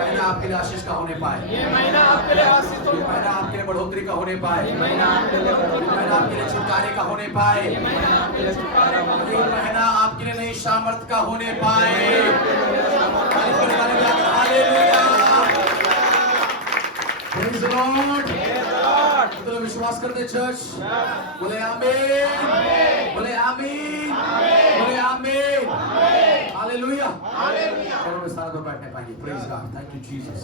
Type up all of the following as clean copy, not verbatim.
महीना आपके लिए आशीष का होने पाए, ये महीना आपके लिए आशीष ये महीना आपके लिए बढ़ोतरी का होने पाए, ये महीना आपके लिए छुटकारे का होने पाए, ये महीना आपके लिए नई सामर्थ का होने पाए। Hallelujah, praise the Lord. तो विश्वास करते चर्च, बोले आमीन, बोले आमीन, बोले आमीन, हालेलुया। चलो मैं सारा दो बैठने पाएंगे। Praise God, thank you Jesus.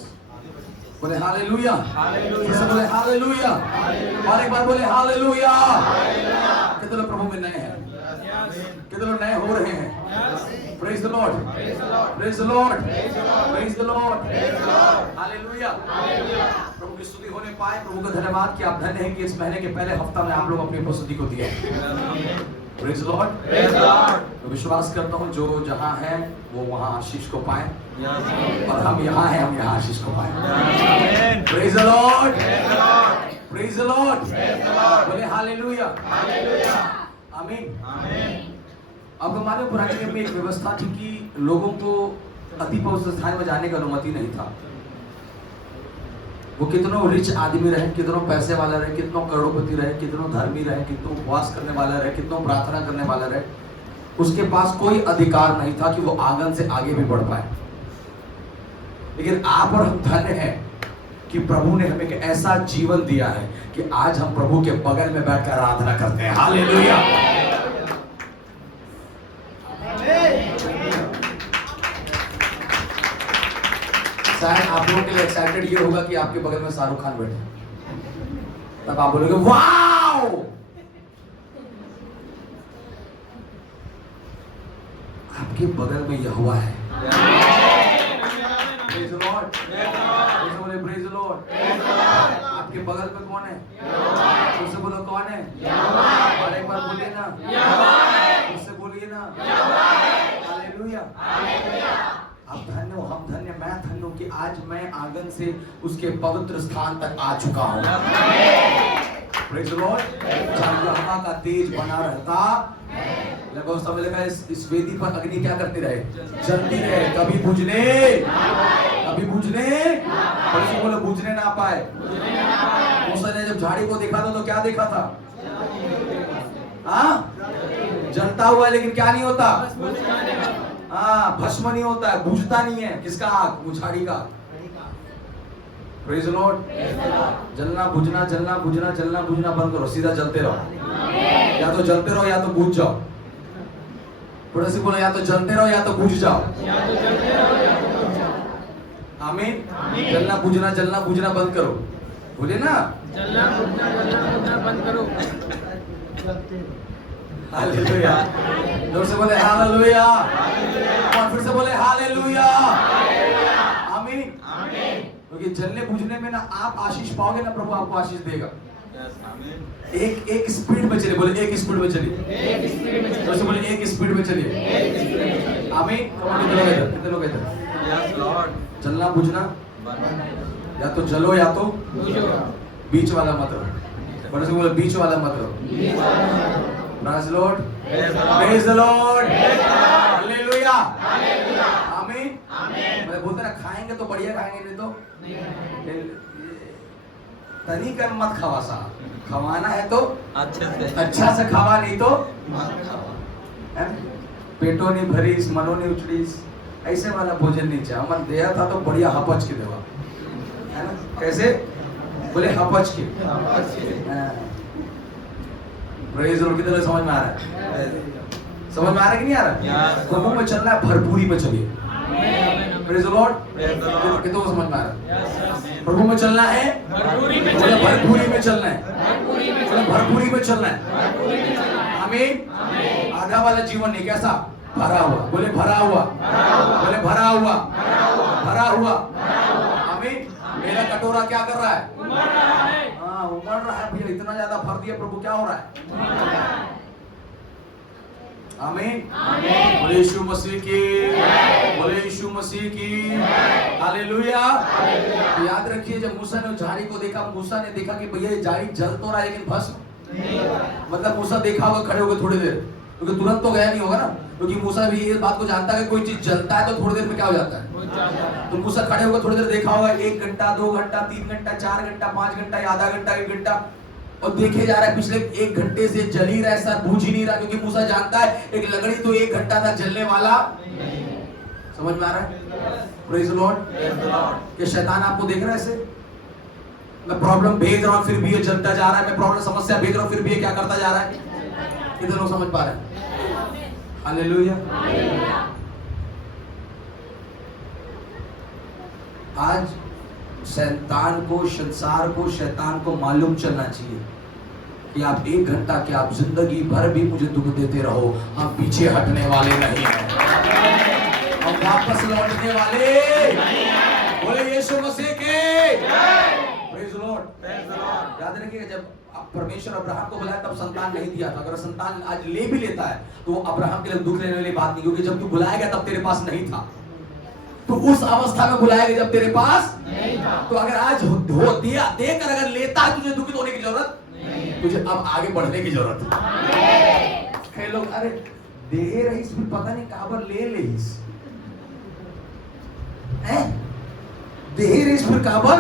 बोले हालेलुया, बोले हालेलुया, और एक बार बोले हालेलुया। कितने लोग प्रभु में नए हैं, कितने लोग नए हो रहे हैं। Praise the lord, praise the lord, praise the lord, hallelujah. प्रभु की स्तुति होने पाए। प्रभु का धन्यवाद कि आप धन्य हैं कि इस महीने के पहले हफ्ता में आप लोग अपनी उपस्थिति को दिए। प्रेज़ द लॉर्ड, तो विश्वास करता हूँ जो जहाँ है वो वहाँ आशीष को पाए, और हम यहाँ हैं, हम यहाँ आशीष को पाए। Praise the lord, praise the Lord, बोले हालेलुया, आमीन। अब हमारे पुराने नियम में एक व्यवस्था थी कि लोगों को अति पवित्र स्थान में जाने की अनुमति नहीं था। वो कितनों रिच आदमी रहे, कितनों पैसे वाला रहे, कितनों करोड़पति रहे, कितनों धर्मी रहे, कितनों उपवास करने वाला रहे, कितनों प्रार्थना करने वाला रहे, उसके पास कोई अधिकार नहीं था कि वो आंगन से आगे भी बढ़ पाए। लेकिन आप और हम धन्य हैं कि प्रभु ने हमें एक ऐसा जीवन दिया है कि आज हम प्रभु के बगल में बैठकर आराधना करते हैं। हालेलुया, शायद आप लोगों के लिए एक्साइटेड ये होगा कि आपके बगल में शाहरुख खान बैठे, तब आप बोलोगे वाओ। आपके बगल में यहोवा है। प्रेज़ द लॉर्ड, बोले प्रेज़ द लॉर्ड। आपके बगल में कौन है? उससे बोलो कौन है? और एक बार बोलिए ना, उससे बोलिए ना, हालेलुया। आप धन्य हो, हम धन्य, मैं धन्य हूं कि आज मैं आंगन से उसके पवित्र स्थान तक आ चुका हूं। Praise the Lord. यहोवा का तेज बना रहता, लगभग सब लिखा है इस वेदी पर अग्नि क्या करती रहे? जलती रहे, कभी बुझने, कभी बुझने, परसों बोले बुझने ना पाए। मूसा ने जब झाड़ी को देखा था तो क्या देखा था? हाँ, जलता हुआ, लेकिन क्या नहीं होता? हाँ, भस्म नहीं होता है, बुझता नहीं है। किसका आग? झाड़ी का। Praise the Lord. जलना बुझना, जलना बुझना, जलना बुझना बंद करो, सीधा जलते रहो। या तो जलते रहो या तो बुझ जाओ। थोड़ा सी बोलो, या तो जलते रहो या तो बुझ जाओ। आमीन। जलना बुझना, जलना बुझना बंद करो, बोले ना, जलना बुझना बंद करो। हालेलुया, जोर से बोले हालेलुया, और फिर से बोले हालेलुया, आमीन। क्योंकि जलने बुझने में ना आप आशीष पाओगे ना, प्रभु आपको आशीष देगा। एक स्पीड में चलिए, बोले एक स्पीड में चलिए, जोर से बोले एक स्पीड में चलिए, आमीन। कितने लोग इधर? जलना बुझना, या तो जलो या तो बीच वाला मत रहो। बोले बीच वाला मत रहो। Praise the Lord, praise the Lord, hallelujah, आमीन। मैं बोलते ना, खाएंगे तो बढ़िया खाएंगे, नहीं तो तनी कर मत खावा सा। खवाना है तो अच्छा से खावा, नहीं तो पेटो नहीं भरीस, मनो नहीं उछड़ीस, ऐसे वाला भोजन नहीं चाहिए। मन दिया था तो बढ़िया हपच के देवा, है ना? कैसे बोले? हपच के। Praise the Lord. कितने समझ में आ रहा है? समझ में आ रहा है कि नहीं आ रहा? प्रभु में चलना है, भरपूरी में चलिए। Praise the Lord. कितने को समझ में आ रहा है? प्रभु में चलना है, भरपूरी में चलना है, भरपूरी में चलना है, आमीन। आधा वाला जीवन नहीं, कैसा? भरा हुआ, बोले भरा हुआ, बोले भरा हुआ, भरा हुआ, आमीन। मेरा कटोरा क्या कर रहा है? हाँ, उमड़ रहा है भैया, इतना ज्यादा भर दिया प्रभु, क्या हो रहा है? आमीन। बोले यीशु मसीह की, बोले यीशु मसीह की, हालेलुया। याद रखिए, जब मूसा ने झाड़ी को देखा, मूसा ने देखा कि भैया ये झाड़ी जल तो रहा है लेकिन भस्म, मतलब मूसा देखा होगा खड़े होकर थोड़ी देर, क्योंकि तुरंत तो गया नहीं होगा ना, क्योंकि मूसा भी ये बात को जानता है कि कोई चीज जलता है तो थोड़ी देर में क्या हो जाता है? तुम मूसा खड़े होकर थोड़ी देर देखा होगा, 1 घंटा 2 घंटा 3 घंटा 4 घंटा 5 घंटा या आधा घंटा 1 घंटा, और देखे जा रहा है पिछले 1 घंटे से जल ही रहा है, सर बुझ ही नहीं रहा, क्योंकि मूसा जानता है एक लकड़ी तो 1 घंटा तक जलने वाला। समझ में आ रहा है? Praise the Lord. ये शैतान आपको देख रहा है ऐसे, मैं प्रॉब्लम भेज रहा हूं फिर भी ये जलता जा रहा है, मैं प्रॉब्लम समस्या भेज रहा हूं फिर भी ये क्या करता जा रहा है। कितने लोग समझ पा रहे हैं? हालेलुया। आज शैतान को, संसार को, शैतान को मालूम चलना चाहिए कि आप 1 घंटा क्या, आप जिंदगी भर भी मुझे दुख देते रहो, हम पीछे हटने वाले नहीं हैं, हम वापस लौटने वाले नहीं हैं। बोले यीशु मसीह के प्रेज द लॉर्ड। याद रखिएगा, जब परमेश्वर अब्राहम को बुलाया तब संतान नहीं दिया था। अगर संतान आज ले भी लेता है तो वो अब्राहम के लिए दुख लेने वाली बात नहीं, क्योंकि जब तू बुलाया गया तब तेरे पास नहीं था, तो उस अवस्था में बुलाया गया जब तेरे पास नहीं था। तो अगर आज हो दिया देकर अगर लेता है, तुझे दुखित होने की जरूरत नहीं, तुझे अब आगे बढ़ने की जरूरत है। कई लोग अरे दे रहीस फिर पता नहीं कहां पर ले लेहीस, दे रहीस फिर कहां पर।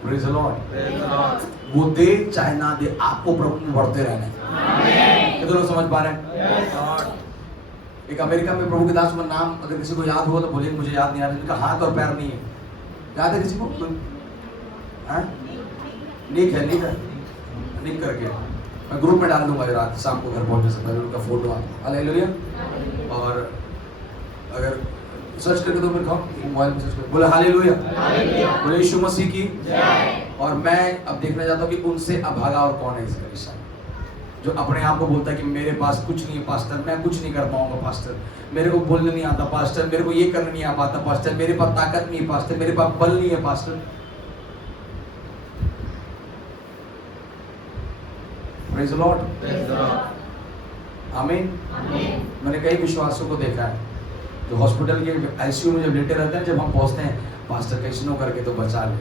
Praise the Lord. वो दे चाहे ना दे, आपको प्रभु में बढ़ते रहना है। कितने लोग समझ पा रहे हैं? एक अमेरिका में प्रभु के दास का नाम अगर किसी को याद हो तो बोलिए, मुझे याद नहीं आ रहा, जिनका हाथ और पैर नहीं है। याद है किसी को? निक है, निक करके मैं ग्रुप में डाल दूंगा रात शाम को घर पहुंचने से पहले उनका फोटो। हालेलुया। और अगर सर्च करके तो फिर मोबाइल में सर्च कर, बोले हालेलुया, बोले यीशु मसीह की जय। और मैं अब देखना चाहता हूँ कि उनसे अभागा और कौन है इस कलीसिया में, जो अपने आप को बोलता है कि मेरे पास कुछ नहीं है पास्टर, मैं कुछ नहीं कर पाऊंगा पास्टर, मेरे को बोलने नहीं आता पास्टर, मेरे को ये करने नहीं आ पाता पास्टर, मेरे पास ताकत नहीं है पास्टर, मेरे पास बल नहीं है पास्टर। Praise the Lord. आमीन। मैंने कई विश्वासियों को देखा है जो हॉस्पिटल के आईसीयू में जब लेटे रहते हैं, जब हम पहुंचते हैं पास्टर कैसे नो करके तो बचा ले,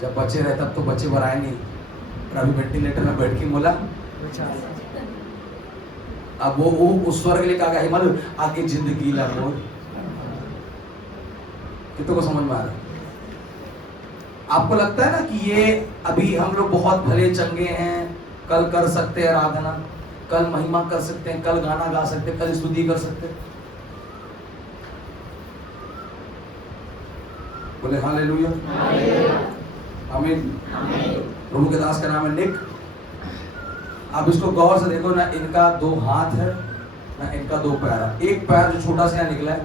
जब बच्चे रहे तब तो बच्चे भराए नहीं, और अभी वेंटिलेटर में बैठ के बोला। अब वो उस स्वर्ग लेकर आ गया, हिमालय आगे जिंदगी लगो। कितनों को समझ में आ रहा है? आपको लगता है ना कि ये अभी हम लोग बहुत भले चंगे हैं, कल कर सकते हैं आराधना, कल महिमा कर सकते हैं, कल गाना गा सकते हैं, कल स्तुति कर सकते हैं। बोले हालेलुया, आमीन। प्रभु के दास का नाम है निक। आप इसको गौर से देखो ना, इनका 2 हाथ है ना, इनका 2 पैर है। एक पैर जो छोटा सा निकला है,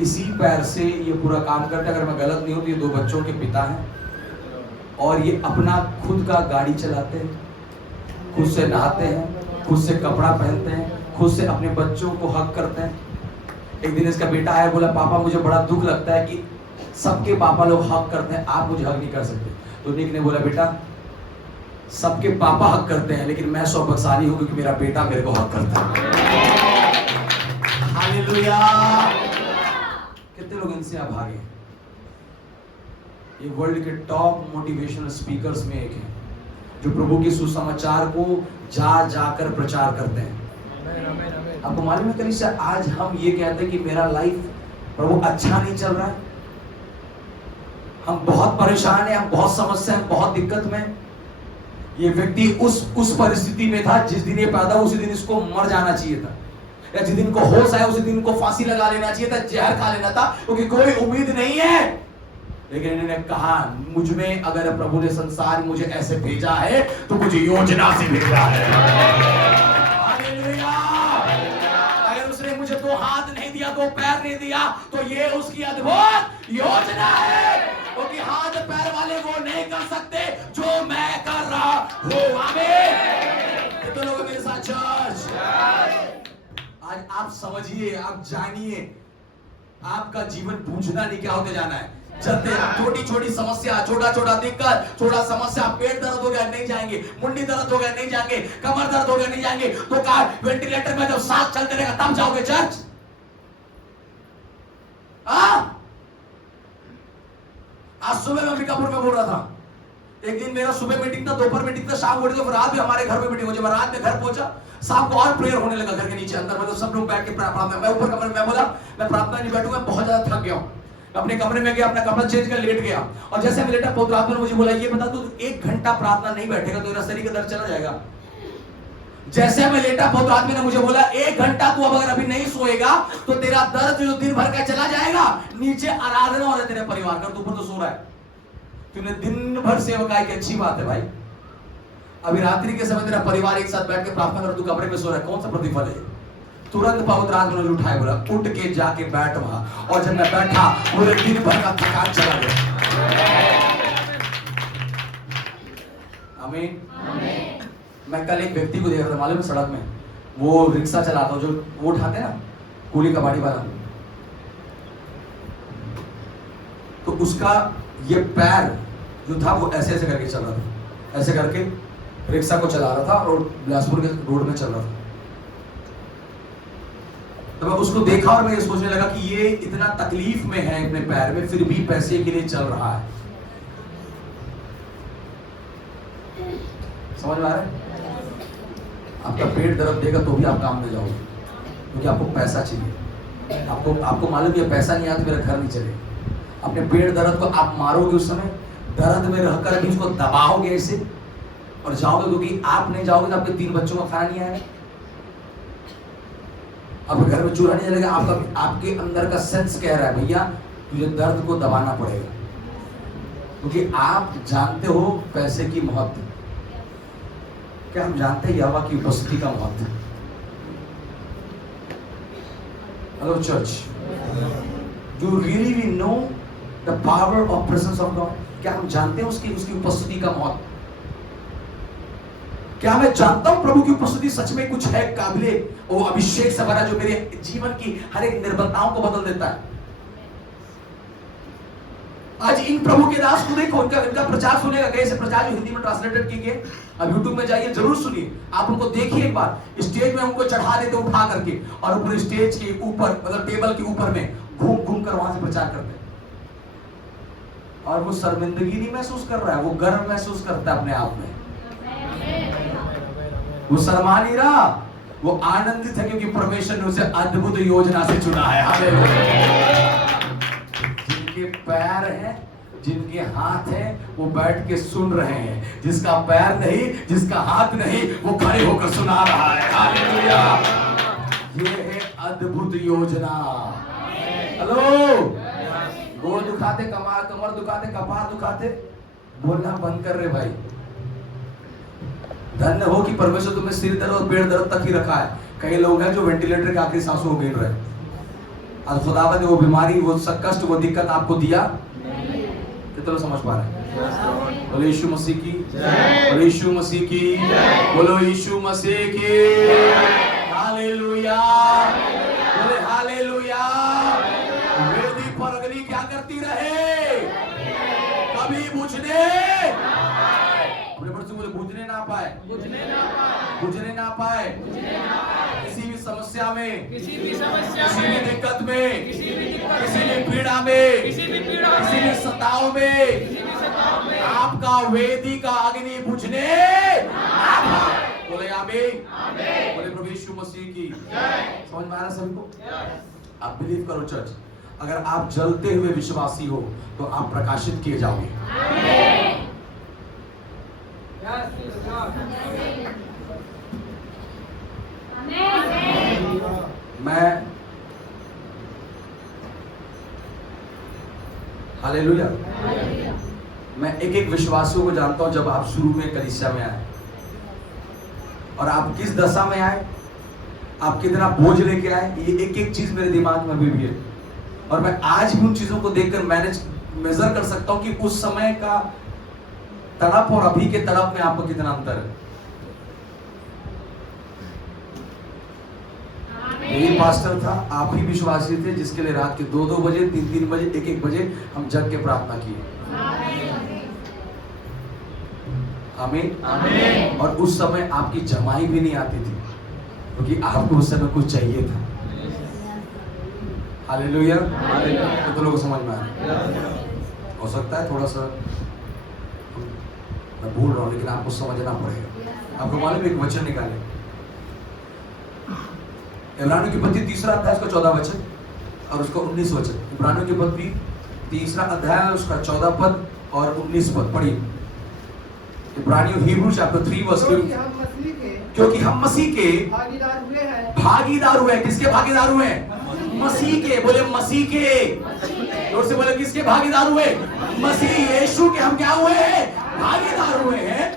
इसी पैर से ये पूरा काम करते हैं। अगर मैं गलत नहीं हूं तो ये 2 बच्चों के पिता हैं, और ये अपना खुद का गाड़ी चलाते हैं, खुद से नहाते हैं, खुद से कपड़ा पहनते हैं, खुद से अपने बच्चों को हक करते हैं। एक दिन इसका बेटा आया, बोला पापा मुझे बड़ा दुख लगता है कि सबके पापा लोग हक करते हैं, आप मुझे हक नहीं कर सकते। तो निक ने बोला बेटा सबके पापा हक करते हैं, लेकिन मैं सौभाग्यशाली हूं क्योंकि मेरा बेटा मेरे को हक करता है। हालेलुया। कितने लोग इनसे अभागे? ये वर्ल्ड के टॉप मोटिवेशनल स्पीकर्स में एक है, जो प्रभु के सुसमाचार को जा जाकर प्रचार करते हैं। आपको मालूम है कलीसिया, आज हम ये कहते हैं कि मेरा लाइफ प्रभु अच्छा नहीं चल रहा है, हम बहुत परेशान हैं, हम बहुत समस्या हैं, बहुत दिक्कत में। ये व्यक्ति उस परिस्थिति में था जिस दिन ये पैदा हुआ उसी दिन इसको मर जाना चाहिए था, या जिस दिन को होश आया उसी दिन को फांसी लगा लेना चाहिए था, जहर खा लेना था, क्योंकि कोई उम्मीद नहीं है। लेकिन इन्होंने कहा मुझ में अगर प्रभु ने संसार मुझे ऐसे भेजा है तो कुछ योजना से भेजा है। हालेलुया। अगर उसने मुझे 2 हाथ नहीं दिया, 2 पैर नहीं दिया, तो ये उसकी अद्भुत योजना है, क्योंकि हाथ पैर वाले वो नहीं कर सकते जो मैं कर रहा हूं। आमीन। कितने लोग मेरे साथ चर्च? आज आप समझिए, आप जानिए, आपका जीवन पूछना नहीं क्या होते जाना है। चलते छोटी छोटी समस्या, छोटा छोटा दिक्कत, छोटा समस्या, पेट दर्द हो गया नहीं जाएंगे, मुंडी दर्द हो गया नहीं जाएंगे, कमर दर्द हो गया नहीं जाएंगे, तो कहा वेंटिलेटर में जब सांस चलते रहेगा तब जाओगे चर्च। आज सुबह मैं अम्बिकापुर में बोल रहा था, एक दिन मेरा सुबह मीटिंग था, दोपहर मीटिंग था, शाम मीटिंग था, फिर रात में हमारे घर में मीटिंग हो। जब मैं रात में घर पहुंचा, शाम को और प्रेयर होने लगा घर के नीचे अंदर, मतलब सब लोग बैठ के प्रार्थना। मैं ऊपर कमरे में बोला मैं प्रार्थना नहीं बैठूंगा, बहुत ज्यादा थक गया हूँ। अपने कमरे में गया, अपना कपड़ा चेंज कर लेट गया, और जैसे मैं लेटा पौध रात में मुझे बोला ये बता तू 1 घंटा प्रार्थना नहीं बैठेगा तो तेरा शरीर का दर्द चला जाएगा। जैसे मैं लेटा बहुत आदमी ने मुझे बोला 1 घंटा तू अब अगर अभी नहीं सोएगा तो तेरा दर्द जो दिन भर का चला जाएगा। नीचे आराधना हो रहा है तेरे परिवार का, तू ऊपर तो सो रहा है। तूने दिन भर सेवकाई की, अच्छी बात है भाई। अभी रात्रि के समय तेरा परिवार एक साथ बैठ के प्रार्थना कर, तू कमरे में सो रहा है, कौन सा प्रतिफल है? तुरंत पवित्र आत्मा ने उठाया, बोला उठ के जाके बैठ वहां। और जब मैं बैठा पूरे दिन भर का थकान चला गया। आमीन। मैं कल एक व्यक्ति को देख रहा था, मालूम है, सड़क में वो रिक्शा चलाता, जो वो उठाते हैं ना कूली कबाड़ी वाला, तो उसका ये पैर जो था वो ऐसे ऐसे करके चल रहा था, ऐसे करके रिक्शा को चला रहा था और बिलासपुर के रोड में चल रहा था। तो मैं उसको देखा और मैं ये सोचने लगा कि ये इतना तकलीफ में है अपने पैर में, फिर भी पैसे के लिए चल रहा है। समझ में आ रहा है? आपका पेट दर्द देगा तो भी आप काम में जाओगे, क्योंकि आपको पैसा चाहिए। आपको मालूम है पैसा नहीं आया तो मेरा घर नहीं चले। अपने पेट दर्द को आप मारोगे, उस समय दर्द में रहकर अभी उसको दबाओगे ऐसे और जाओगे, क्योंकि आप नहीं जाओगे तो आपके 3 बच्चों का खाना नहीं आएगा, आपके घर में चूल्हा नहीं जलेगा। आपके अंदर का सेंस कह रहा है भैया तुझे दर्द को दबाना पड़ेगा, क्योंकि आप जानते हो पैसे की महत्व। क्या हम जानते हैं यहोवा की उपस्थिति का महत्व? Hello church, do really we know the power of presence of God? क्या हम जानते हैं उसकी उपस्थिति का महत्व? क्या मैं जानता हूं प्रभु की उपस्थिति सच में कुछ है काबिले वो अभिषेक से भरा, जो मेरे जीवन की हर एक निर्बलताओं को बदल देता है। आज इन प्रभु के दास को देखो, इनका प्रचार सुनेगा, कैसे प्रचार जो हिंदी में ट्रांसलेटेड किए गए, अब यूट्यूब में जाइए जरूर सुनिए। आप उनको देखिए एक बार, स्टेज में उनको चढ़ा देते उठा करके, और ऊपर स्टेज के ऊपर मतलब टेबल के ऊपर में घूम घूम कर वहां से प्रचार करते हैं। और वो शर्मिंदगी नहीं महसूस कर रहा है, वो गर्व महसूस करता है अपने आप में। वो शर्मा नहीं रहा, वो आनंदित है, क्योंकि परमेश्वर ने उसे अद्भुत योजना से चुना है। हालेलुया। जिनके पैर हैं, जिनके हाथ हैं, वो बैठ के सुन रहे हैं। जिसका पैर नहीं, जिसका हाथ नहीं, वो खड़े होकर सुना रहा है। हालेलुया। ये है अद्भुत योजना। हेलो, गोड़ दुखाते, कमर दुखाते, कपार दुखाते, बोलना बंद कर रहे भाई। धन्य हो कि परमेश्वर तुम्हें सिर दर्द और पेट दर्द तक ही रखा है। कई लोग हैं जो वेंटिलेटर के आखिरी सांसों को गिन रहे हैं। आज खुदावंद ने वो बीमारी, वो कष्ट, वो दिक्कत आपको दिया, कितना समझ पा रहे हैं? बोलो यीशु मसीह की, बोलो यीशु मसीह की, बोलो यीशु मसीह की। हालेलुया, बोले हालेलुया। वेदी पर अग्नि क्या करती रहे? कभी बुझने, अपने बच्चों को बुझने ना पाए, बुझने ना पाए। किसी भी समस्या में, किसी भी दिक्कत में, किसी भी पीड़ा में, किसी भी सताव में, आपका वेदी का अग्नि बुझने ना पाए। बोले आमीन। बोले प्रभु यीशु मसीह की। समझ में आ रहा सभी को? आप बिलीव करो चर्च, अगर आप जलते हुए विश्वासी हो तो आप प्रकाशित किए जाओगे। मैं हालेलुया, मैं एक एक विश्वासियों को जानता हूं। जब आप शुरू में कलीसिया में आए और आप किस दशा में आए, आप कितना बोझ लेके आए, ये एक एक चीज मेरे दिमाग में भी है। और मैं आज भी उन चीजों को देखकर मेजर कर सकता हूं कि उस समय का तड़प और अभी के तड़प में आपको कितना अंतर है। यही पास्टर था, आप ही विश्वासी थे, जिसके लिए रात के 2-2 बजे, 3-3 बजे, 1-1 बजे हम जग के प्रार्थना किए। आमीन। और उस समय आपकी जमाई भी नहीं आती थी, क्योंकि आपको उस समय कुछ चाहिए था। हालेलुया। तो लोगों को समझ में आया हो सकता है थोड़ा सा मैं बोल रहा हूं लेकिन आपको समझना पड़ेगा। आपको मालूम है एक वचन निकाले, इब्रानियों की पत्री 3 अध्याय उसका 14 वचन और उसका 19 वचन। इब्रानियों की पत्री 3 अध्याय उसका 14 पद और 19 पद पढ़िए। इब्रानियों हिब्रू चैप्टर 3 वर्स 2। क्योंकि हम मसीह के भागीदार हुए हैं। किसके भागीदार हुए हैं? मसीह के। बोले मसीह के। जोर से बोले किसके भागीदार हुए? मसीह यीशु के हम क्या हुए हैं? भागीदार हुए हैं।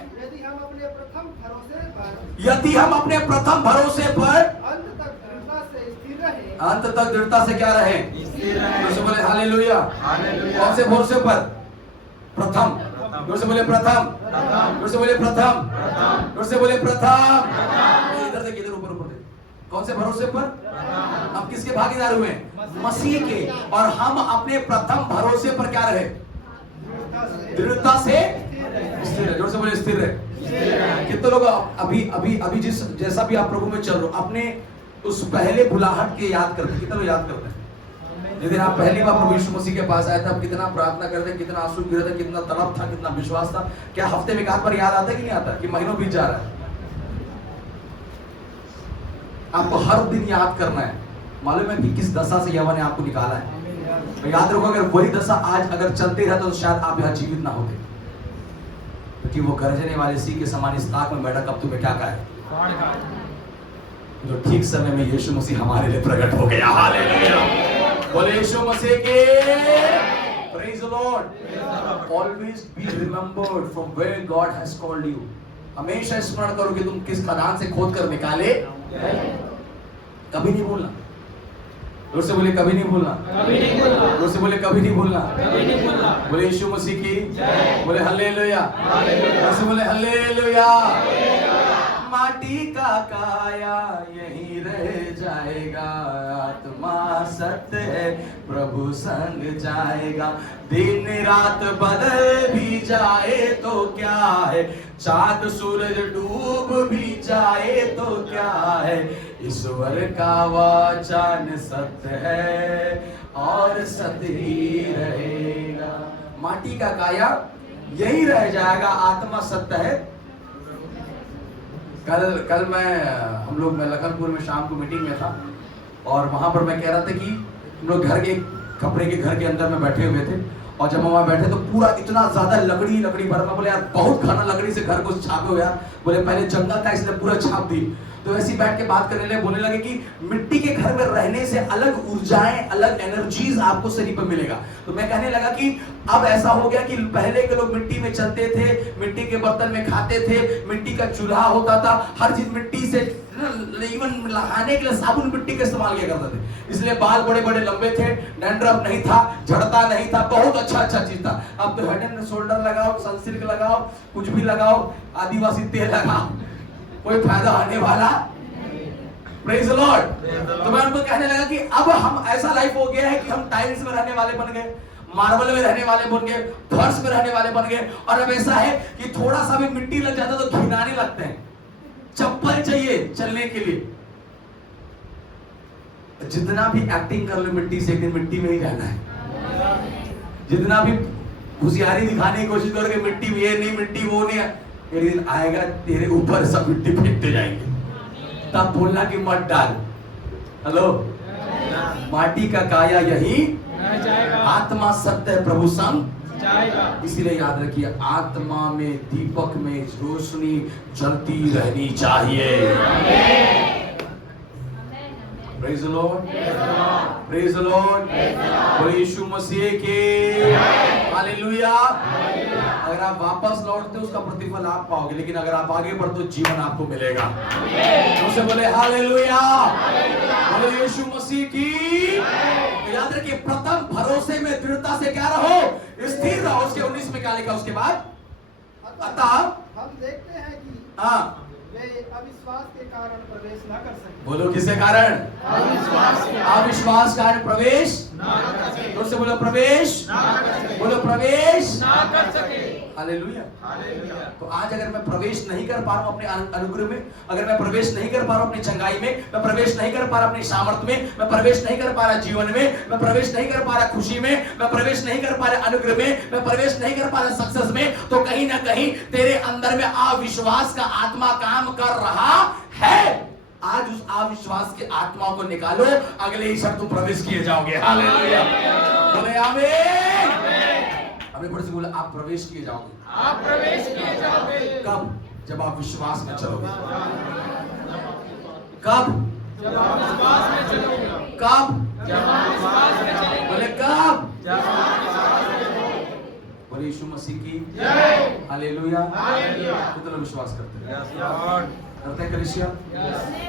यदि हम अपने प्रथम भरोसे पर अंत तक दृढ़ता से स्थिर रहे, अंत तक दृढ़ता से क्या रहे? जोर से बोले हालेलुया। कौन से भरोसे पर? प्रथम। जोर से बोले प्रथम। जोर से बोले प्रथम। जोर से बोले प्रथम। इधर देखिए, इधर ऊपर ऊपर देखिए। कौन से भरोसे पर? हम किसके भागीदार हुए? मसीह के। और हम अपने प्रथम भरोसे पर क्या रहे? दृढ़ता से स्थिर है। जोर से बोले स्थिर है। कितने लोग अभी अभी अभी जिस जैसा भी आप प्रभु में चल रहे हो, अपने उस पहले बुलाहट के याद करते? कितने लोग याद करते हैं जिस दिन आप पहली बार प्रभु यीशु मसीह के पास आए थे? आप कितना प्रार्थना करते, कितना आंसू गिरे थे, कितना तड़प था, कितना विश्वास था? क्या हफ्ते में एक आध बार याद आता है कि नहीं आता? कि महीनों बीत जा रहा है? आपको हर दिन याद करना है। मालूम है कि किस दशा से यहोवा ने आपको निकाला है। तो याद रखो, अगर वही दशा आज अगर चलती रहता तो शायद आप यहाँ जीवित ना होते, क्योंकि वो गरजने वाले सिंह के समान इस ताक में बैठा कब तुम्हें क्या कहा? जो ठीक समय में यीशु मसीह हमारे लिए प्रकट हो गया। हालेलुया। बोले यीशु मसीह के। Praise the Lord. Always be remembered from where God has called you. हमेशा स्मरण करो कि तुम किस खदान से खोद कर निकाले। कभी नहीं भूलना। जोर से बोले कभी नहीं भूलना। जोर से बोले कभी नहीं भूलना। बोले यीशु मसीह की। बोले हल्लेलुया। जोर से बोले हल्लेलुया। माटी का काया यहीं रह जाएगा, आत्मा सत्य है प्रभु संग जाएगा। दिन रात बदल भी जाए तो क्या है, चांद सूरज डूब भी जाए तो क्या है, ईश्वर का वचन सत्य है और सत्य ही रहेगा। माटी का काया यही रह जाएगा, आत्मा सत्य है। कल मैं लखनपुर में शाम को मीटिंग में था और वहां पर मैं कह रहा था कि हम लोग घर के कपड़े के घर के अंदर में बैठे हुए थे और जब हम वहां बैठे तो पूरा इतना ज्यादा लकड़ी भर। मैं बोले यार बहुत घना लकड़ी से घर को छापे हो यार। बोले पहले जंगल था इसलिए पूरा छाप दी। तो ऐसी बैठ के बात करने लगे, बोलने लगे कि मिट्टी के घर में रहने से अलग ऊर्जाएं, अलग एनर्जीज आपको शरीर पर मिलेगा। तो मैं कहने लगा कि अब ऐसा हो गया कि पहले के लोग मिट्टी में चलते थे, मिट्टी के बर्तन में खाते थे, मिट्टी का चूल्हा होता था, हर चीज मिट्टी से, इवन नहाने के लिए साबुन मिट्टी का इस्तेमाल किया करते थे। इसलिए बाल बड़े बड़े लंबे थे, डैंड्रफ नहीं था, झड़ता नहीं था, बहुत अच्छा चीज था। अब तो हेड एंड शोल्डर लगाओ, सनसिल्क लगाओ, कुछ भी लगाओ, आदिवासी तेल लगाओ, कोई फायदा होने वाला। Praise the Lord. तो मैं उनको कहने लगा कि अब हम ऐसा लाइफ हो गया है कि हम टाइल्स में रहने वाले बन गए, मार्बल में रहने वाले बन गए, फर्श में रहने वाले बन गए। और अब ऐसा है कि थोड़ा सा भी मिट्टी लग जाता तो घिनाने लगते हैं, चप्पल चाहिए चलने के लिए। जितना भी एक्टिंग कर लो मिट्टी से, एक दिन मिट्टी में ही रहना है। जितना भी होशियारी दिखाने की कोशिश करोगे मिट्टी ये नहीं, मिट्टी वो नहीं, एक दिन आएगा तेरे ऊपर सब मिट्टी फेंकते जाएंगे, तब बोलना कि मत डाल। हेलो, माटी का काया यही, आत्मा सत्य प्रभु संग जाएगा। इसलिए याद रखिए, आत्मा में दीपक में रोशनी जलती रहनी चाहिए। Praise the Lord, praise the Lord, बोलिए यीशु मसीह के हालेलुया। अगर आप वापस लौटते हो उसका प्रतिफल आप पाओगे, लेकिन अगर आप आगे बढ़ते हो जीवन आपको मिलेगा। उसे बोले हालेलुया, बोले यीशु मसीह की। तो याद रखिए, प्रथम भरोसे में दृढ़ता से क्या रहो, स्थिर रहो। उसके 19 में क्या लिखा उसके बाद? अतः हम देखते हैं कि हाँ, वे अविश्वास के कारण प्रवेश न कर सके। बोलो किसके कारण? अविश्वास कारण प्रवेश ना कर सके। जोर से बोलो प्रवेश, बोलो प्रवेश ना कर सके। हालेलुया। हालेलुया। तो आज अगर मैं प्रवेश नहीं कर पा रहा हूं अपने अनुग्रह में, अगर मैं प्रवेश नहीं कर पा रहा हूं अपनी चंगाई में, मैं प्रवेश नहीं कर पा रहा अपनी सामर्थ्य में, मैं प्रवेश नहीं कर पा रहा जीवन में, मैं प्रवेश नहीं कर पा रहा खुशी में, मैं प्रवेश नहीं कर पा रहा अनुग्रह में, मैं प्रवेश नहीं कर पा रहा सक्सेस में, तो कहीं ना कहीं तेरे अंदर में अविश्वास का आत्मा काम कर रहा है। आज उस अविश्वास की आत्माओं को निकालो, अगले ही क्षण तुम प्रवेश किए जाओगे। हालेलुया। बोले आमीन। अभी बड़े से बोले आप प्रवेश किए जाओगे। आप प्रवेश किए जाओगे। कब? जब आप विश्वास में चलोगे। कब? जब आप विश्वास में चलोगे। कब? जब आप विश्वास में चलोगे। बोले कब? जब आप विश्वास में चलोगे। बोले यीशु मसीह की जय। हालेलुया। हालेलुया। कितना विश्वास करते हैं? Yes Lord. करते हैं कलीसिया?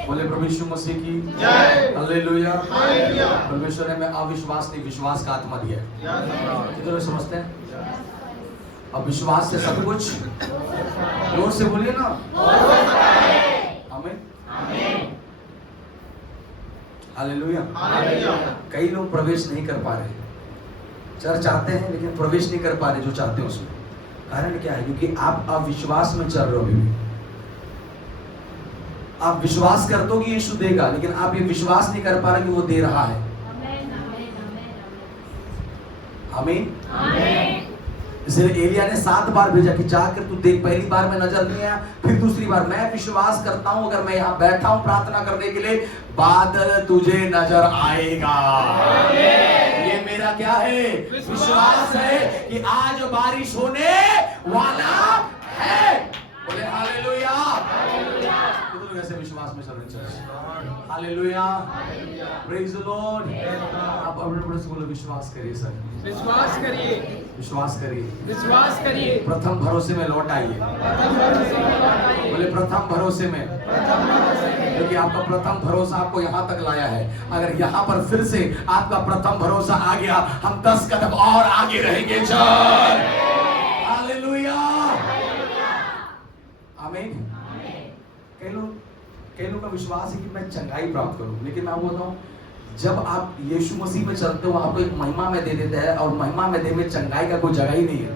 बोले प्रभु यीशु मसीह की जय। हालेलुया। हालेलुया। परमेश्वर ने हमें अविश्वास नहीं विश्वास का आत्मा दिया है। Yes Lord. कितने लोग समझते हैं? अब विश्वास से सब कुछ, जोर से बोलिए ना, आमीन। हालेलुया। हालेलुया। कई लोग प्रवेश नहीं कर पा रहे, चर्च आते हैं लेकिन प्रवेश नहीं कर पा रहे जो चाहते हैं उसमें। कारण क्या है? क्योंकि आप अविश्वास में चल रहे हो अभी भी। आप विश्वास करते हो कि यीशु देगा, लेकिन आप ये विश्वास नहीं कर पा रहे कि वो दे रहा है। आमीन। इसलिए एलिया ने 7 बार भेजा कि जाकर तू देख। पहली बार में नजर नहीं आया, फिर दूसरी बार मैं विश्वास करता हूं अगर मैं यहाँ बैठा हूं प्रार्थना करने के लिए, बादल तुझे नजर आएगा। ये मेरा क्या है? विश्वास है कि आज बारिश होने वाला है। बोले हालेलुया। तो ऐसे विश्वास में चल रहे church. Hallelujah. Praise the Lord. आप अपने से बोलो विश्वास करिए सर। विश्वास करिए। विश्वास करिए। विश्वास करिए। प्रथम भरोसे में लौट आइए। प्रथम भरोसे में लौट आइए। बोले प्रथम भरोसे में। प्रथम भरोसे में। क्योंकि आपका प्रथम भरोसा आपको यहाँ तक लाया है। अगर यहाँ पर फिर से आपका प्रथम भरोसा आ गया, हम 10 कदम और आगे रहेंगे। चल हालेलुया। आमीन। कई लोग का विश्वास है कि मैं चंगाई प्राप्त करूं, लेकिन मैं बोलता हूं जब आप यीशु मसीह में चलते हो आपको एक महिमा में दे देता है, और महिमा में देने में चंगाई का कोई जगह ही नहीं है।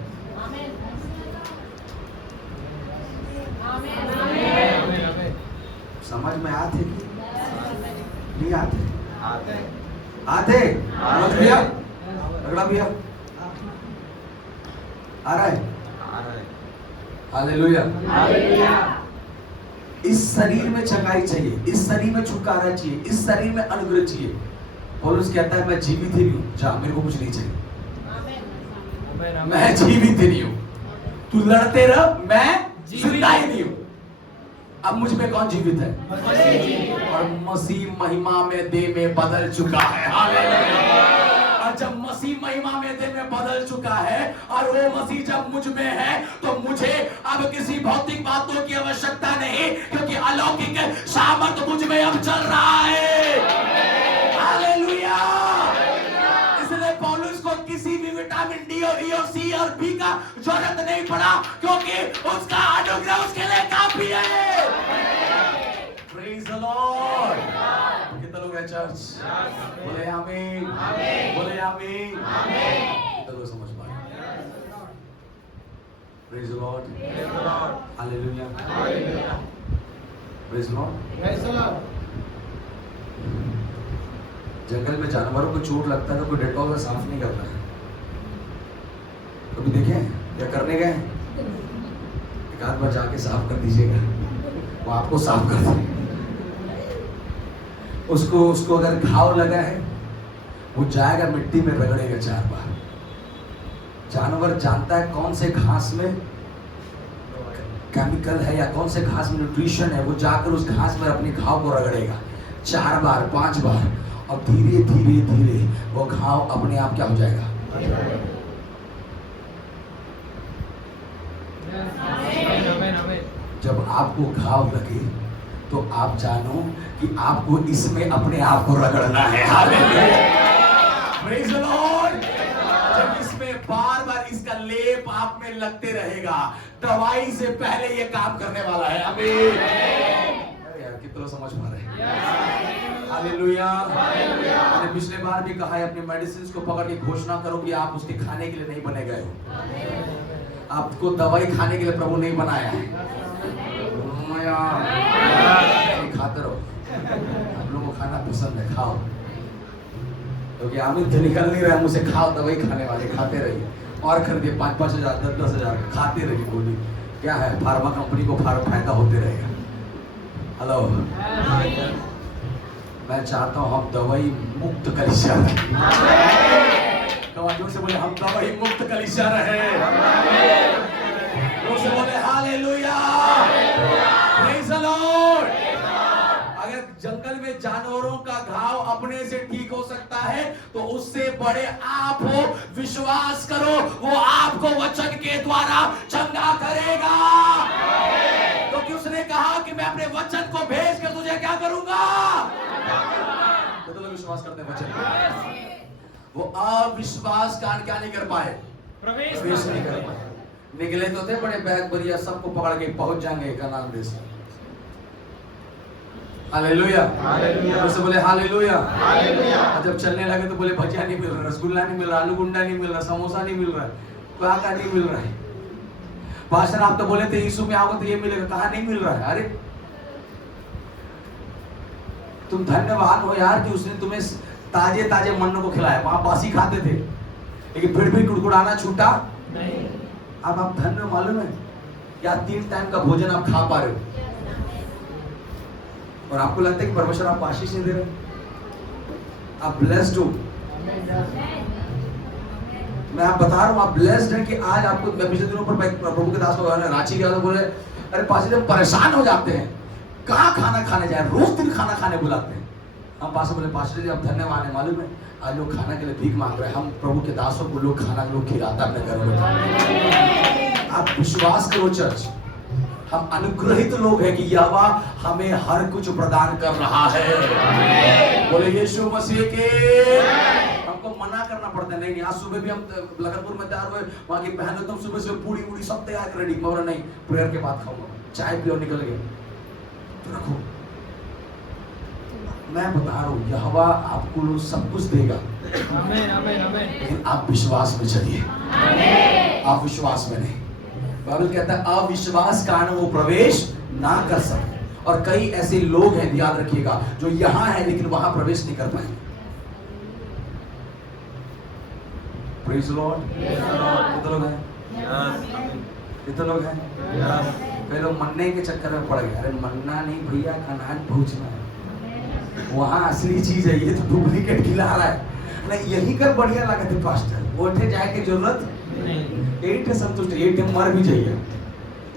समझ में आते नहीं आते? आते समझ भैया, रगड़ा भैया आ रहा है। हालेलुया। इस शरीर में चंगाई चाहिए, इस शरीर में छुटकारा चाहिए, इस शरीर में अनुग्रह चाहिए। पौलुस कहता है मैं जीवित ही हूँ, जा मेरे को कुछ नहीं चाहिए, मैं जीवित ही नहीं हूँ। तू लड़ते रह, मैं जिंदा ही नहीं हूँ। अब मुझ में कौन जीवित है? और मसीह महिमा में देह में बदल चुका है। हालेलुया। और जब मसीह महिमा में देह में बदल चुका है और वो मसीह जब मुझ में है, तो मुझे अब किसी भौतिक बातों की आवश्यकता नहीं, क्योंकि अलौकिक सामर्थ मुझ में अब चल रहा है। हालेलुया। इसलिए पौलुस को किसी भी विटामिन डी और ई और सी और बी का जरूरत नहीं पड़ा, क्योंकि उसका अनुग्रह उसके लिए काफी है। Praise the Lord. कितने लोग हैं चर्च? बोले आमीन। बोले आमीन। कितने लोग समझ पाए? Praise the lord. Hallelujah. Praise the lord. जंगल में जानवरों को चोट लगता है तो कोई डेटॉल से साफ नहीं करता है। कभी देखे क्या करने गए? एक आध बार जाके साफ कर दीजिएगा, वो आपको साफ कर देगा। उसको अगर घाव लगा है, वो जाएगा मिट्टी में रगड़ेगा 4 बार। जानवर जानता है कौन से घास में केमिकल है या कौन से घास में न्यूट्रिशन है, वो जाकर उस घास में अपने घाव को रगड़ेगा 4 बार 5 बार, और धीरे धीरे धीरे वो घाव अपने आप क्या हो जाएगा? जब आपको घाव लगे तो आप जानो कि आपको इसमें अपने आप को रगड़ना है। हालेलुया। Praise the Lord. जब इसमें बार बार इसका लेप आप में लगते रहेगा, दवाई से पहले ये काम करने वाला है। आमीन। अरे यार कितना समझ पा रहे हैं? हालेलुया। मैंने पिछले बार भी कहा है, अपनी मेडिसिन को पकड़ के घोषणा करो कि आप उसके खाने के लिए नहीं बने गए हो। आपको दवाई खाने के लिए प्रभु नहीं बनाया है। खाते रहो, आप लोगों को खाना पसंद है, खाओ, क्योंकि आमिर तो निकल नहीं रहा है मुझसे। खाओ, दवाई खाने वाले खाते रहिए और खरीदिए 5-5 हजार 10-10 हजार खाते रहिए। बोली क्या है, फार्मा कंपनी को फायदा होते रहेगा। हेलो, मैं चाहता हूं हम दवाई मुक्त कलीसिया रहे। जोर से बोले हम दवाई मुक्त कलीसिया रहे। जोर से बोले हालेलुया, प्रेज़ द लॉर्ड। अगर जंगल में जानवरों का घाव अपने से ठीक हो सकता है तो उससे बड़े आप हो, विश्वास करो, वो आपको वचन के द्वारा चंगा करेगा। क्योंकि उसने कहा कि मैं अपने वचन को भेज के तुझे क्या करूंगा। तो लोग विश्वास करते हैं वचन पे, वो अविश्वास कारण क्या नहीं कर पाए, प्रवेश नहीं कर पाए। निकले तो थे बड़े बैग बढ़िया, सबको पकड़ के पहुंच जाएंगे कनान देश। हालेलुया, हालेलुया, बोले हालेलुया, हालेलुया। जब चलने लगे तो बोले भजिया नहीं मिल रहा, रसगुल्ला नहीं मिल रहा, आलू गुंडा नहीं मिल रहा, समोसा नहीं मिल रहा, क्या नहीं मिल रहा है। पास्टर आप तो बोले थे यीशु में आओगे तो ये मिलेगा, कहा नहीं मिल रहा है। अरे तुम धन्यवाद हो यार कि उसने तुम्हें ताजे ताजे मन्नों को खिलाया। वहां बासी खाते थे लेकिन फिर भी कुड़कुड़ाना छूटा नहीं। अब आप धन्य मालूम है या 3 टाइम का भोजन आप खा पा रहे हो और आपको लगता है कि परमेश्वर आपको आशीष नहीं दे रहे। आप ब्लेस्ड हो। मैं आप बता रहा हूं आप ब्लेस्ड हैं कि आज आपको। मैं पिछले दिनों पर प्रभु के दास को रांची गया तो बोले अरे पास जब परेशान हो जाते हैं कहाँ खाना खाने जाए, रोज दिन खाना खाने बुलाते हैं। हम पास बोले पास्टर जी आप धन्यवाद है, मालूम है आज लोग खाना के लिए भीख मांग रहे हैं, हम प्रभु के दासों को लोग खाना लोग खिलाता अपने घर में। आप विश्वास करो चर्च, हम अनुग्रहित लोग हैं कि यहोवा हमें हर कुछ प्रदान कर रहा है। बोले यीशु मसीह के। हमको मना करना पड़ता है, नहीं आज सुबह भी हम लगनपुर में तैयार हुए, वहां की बहन एकदम सुबह से पूरी पूरी सब तैयार कर रेडी, मगर नहीं प्रेयर के बाद खाऊंगा, चाय पियो निकल गए तो रखो। मैं बता रहा हूँ यहोवा आपको सब कुछ देगा, लेकिन आप विश्वास में चलिए, आप विश्वास में नहीं। बाइबल कहता है अविश्वास कारण वो प्रवेश ना कर सके। और कई ऐसे लोग हैं, याद रखिएगा, जो यहां है लेकिन वहां प्रवेश नहीं कर पाए। Praise the Lord. कितने लोग हैं? कितने लोग हैं? कई लोग मन्ने के चक्कर में पड़ गए। अरे मन्ना नहीं भैया, कनान पहुंचना है, वहां असली चीज है, ये तो डुप्लीकेट खिला रहा है। नहीं यही कर बढ़िया लगा थे पास्टर, ओठे जाए की जरूरत नहीं, एट संतुष्ट, एट मर भी जाइए।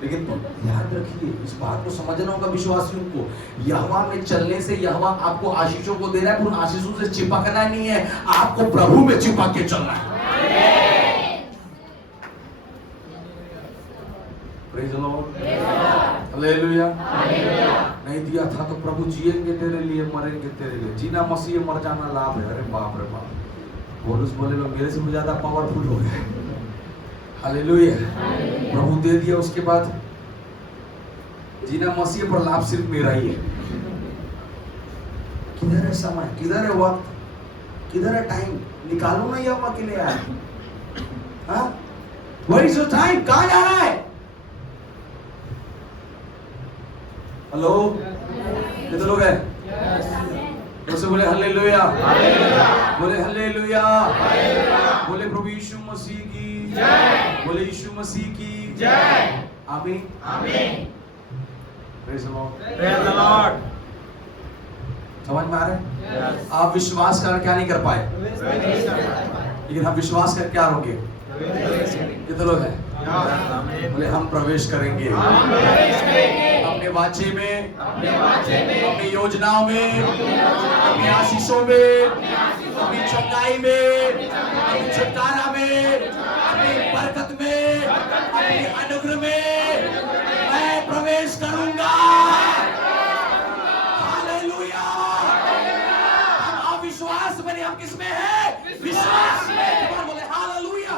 लेकिन तो याद रखिए इस बात को समझना होगा विश्वासियों को, यहोवा में चलने से यहोवा आपको आशीषों को दे रहा है, उन आशीषों से चिपकना नहीं है, आपको प्रभु में चिपक के चलना है। Praise the lord, hallelujah. नहीं दिया था तो प्रभु जिएंगे तेरे लिए, मरेंगे तेरे लिए। जीना मसीह, मर जाना लाभ है। अरे बाप रे बाप, पौलुस बोले लोग मेरे से भी ज्यादा पावरफुल हो गए। हालेलुया, प्रभु दे दिया। उसके बाद जीना मसीह पर लाभ सिर्फ मेरा ही है। किधर है समय, किधर है वक्त, किधर है टाइम? निकालो ना यहोवा के लिए यार। हाँ, व्हेयर इज योर टाइम? कहाँ जा रहा है? हेलो, कितने लोग हैं? उसे बोले हालेलुया, बोले हालेलुया, बोले प्रभु यीशु मसीह की जय, बोले यीशु मसीह की जय। आमीन, आमीन। Praise the lord, praise the Lord. समझ में आ रहा है? आप विश्वास कर क्या नहीं कर पाए, लेकिन हम विश्वास कर क्या होंगे? कितने लोग हैं? बोले हम प्रवेश करेंगे अपने वाचे में, अपनी योजनाओं में, अपनी आशीषों में, अपनी चंगाई में, अपनी छुटकारा में, अपनी बरकत में, अपनी अनुग्रह में मैं प्रवेश करूंगा। हालेलुया। हम अविश्वास में नहीं, हम किसमें है? विश्वास में। बोले हालेलुया।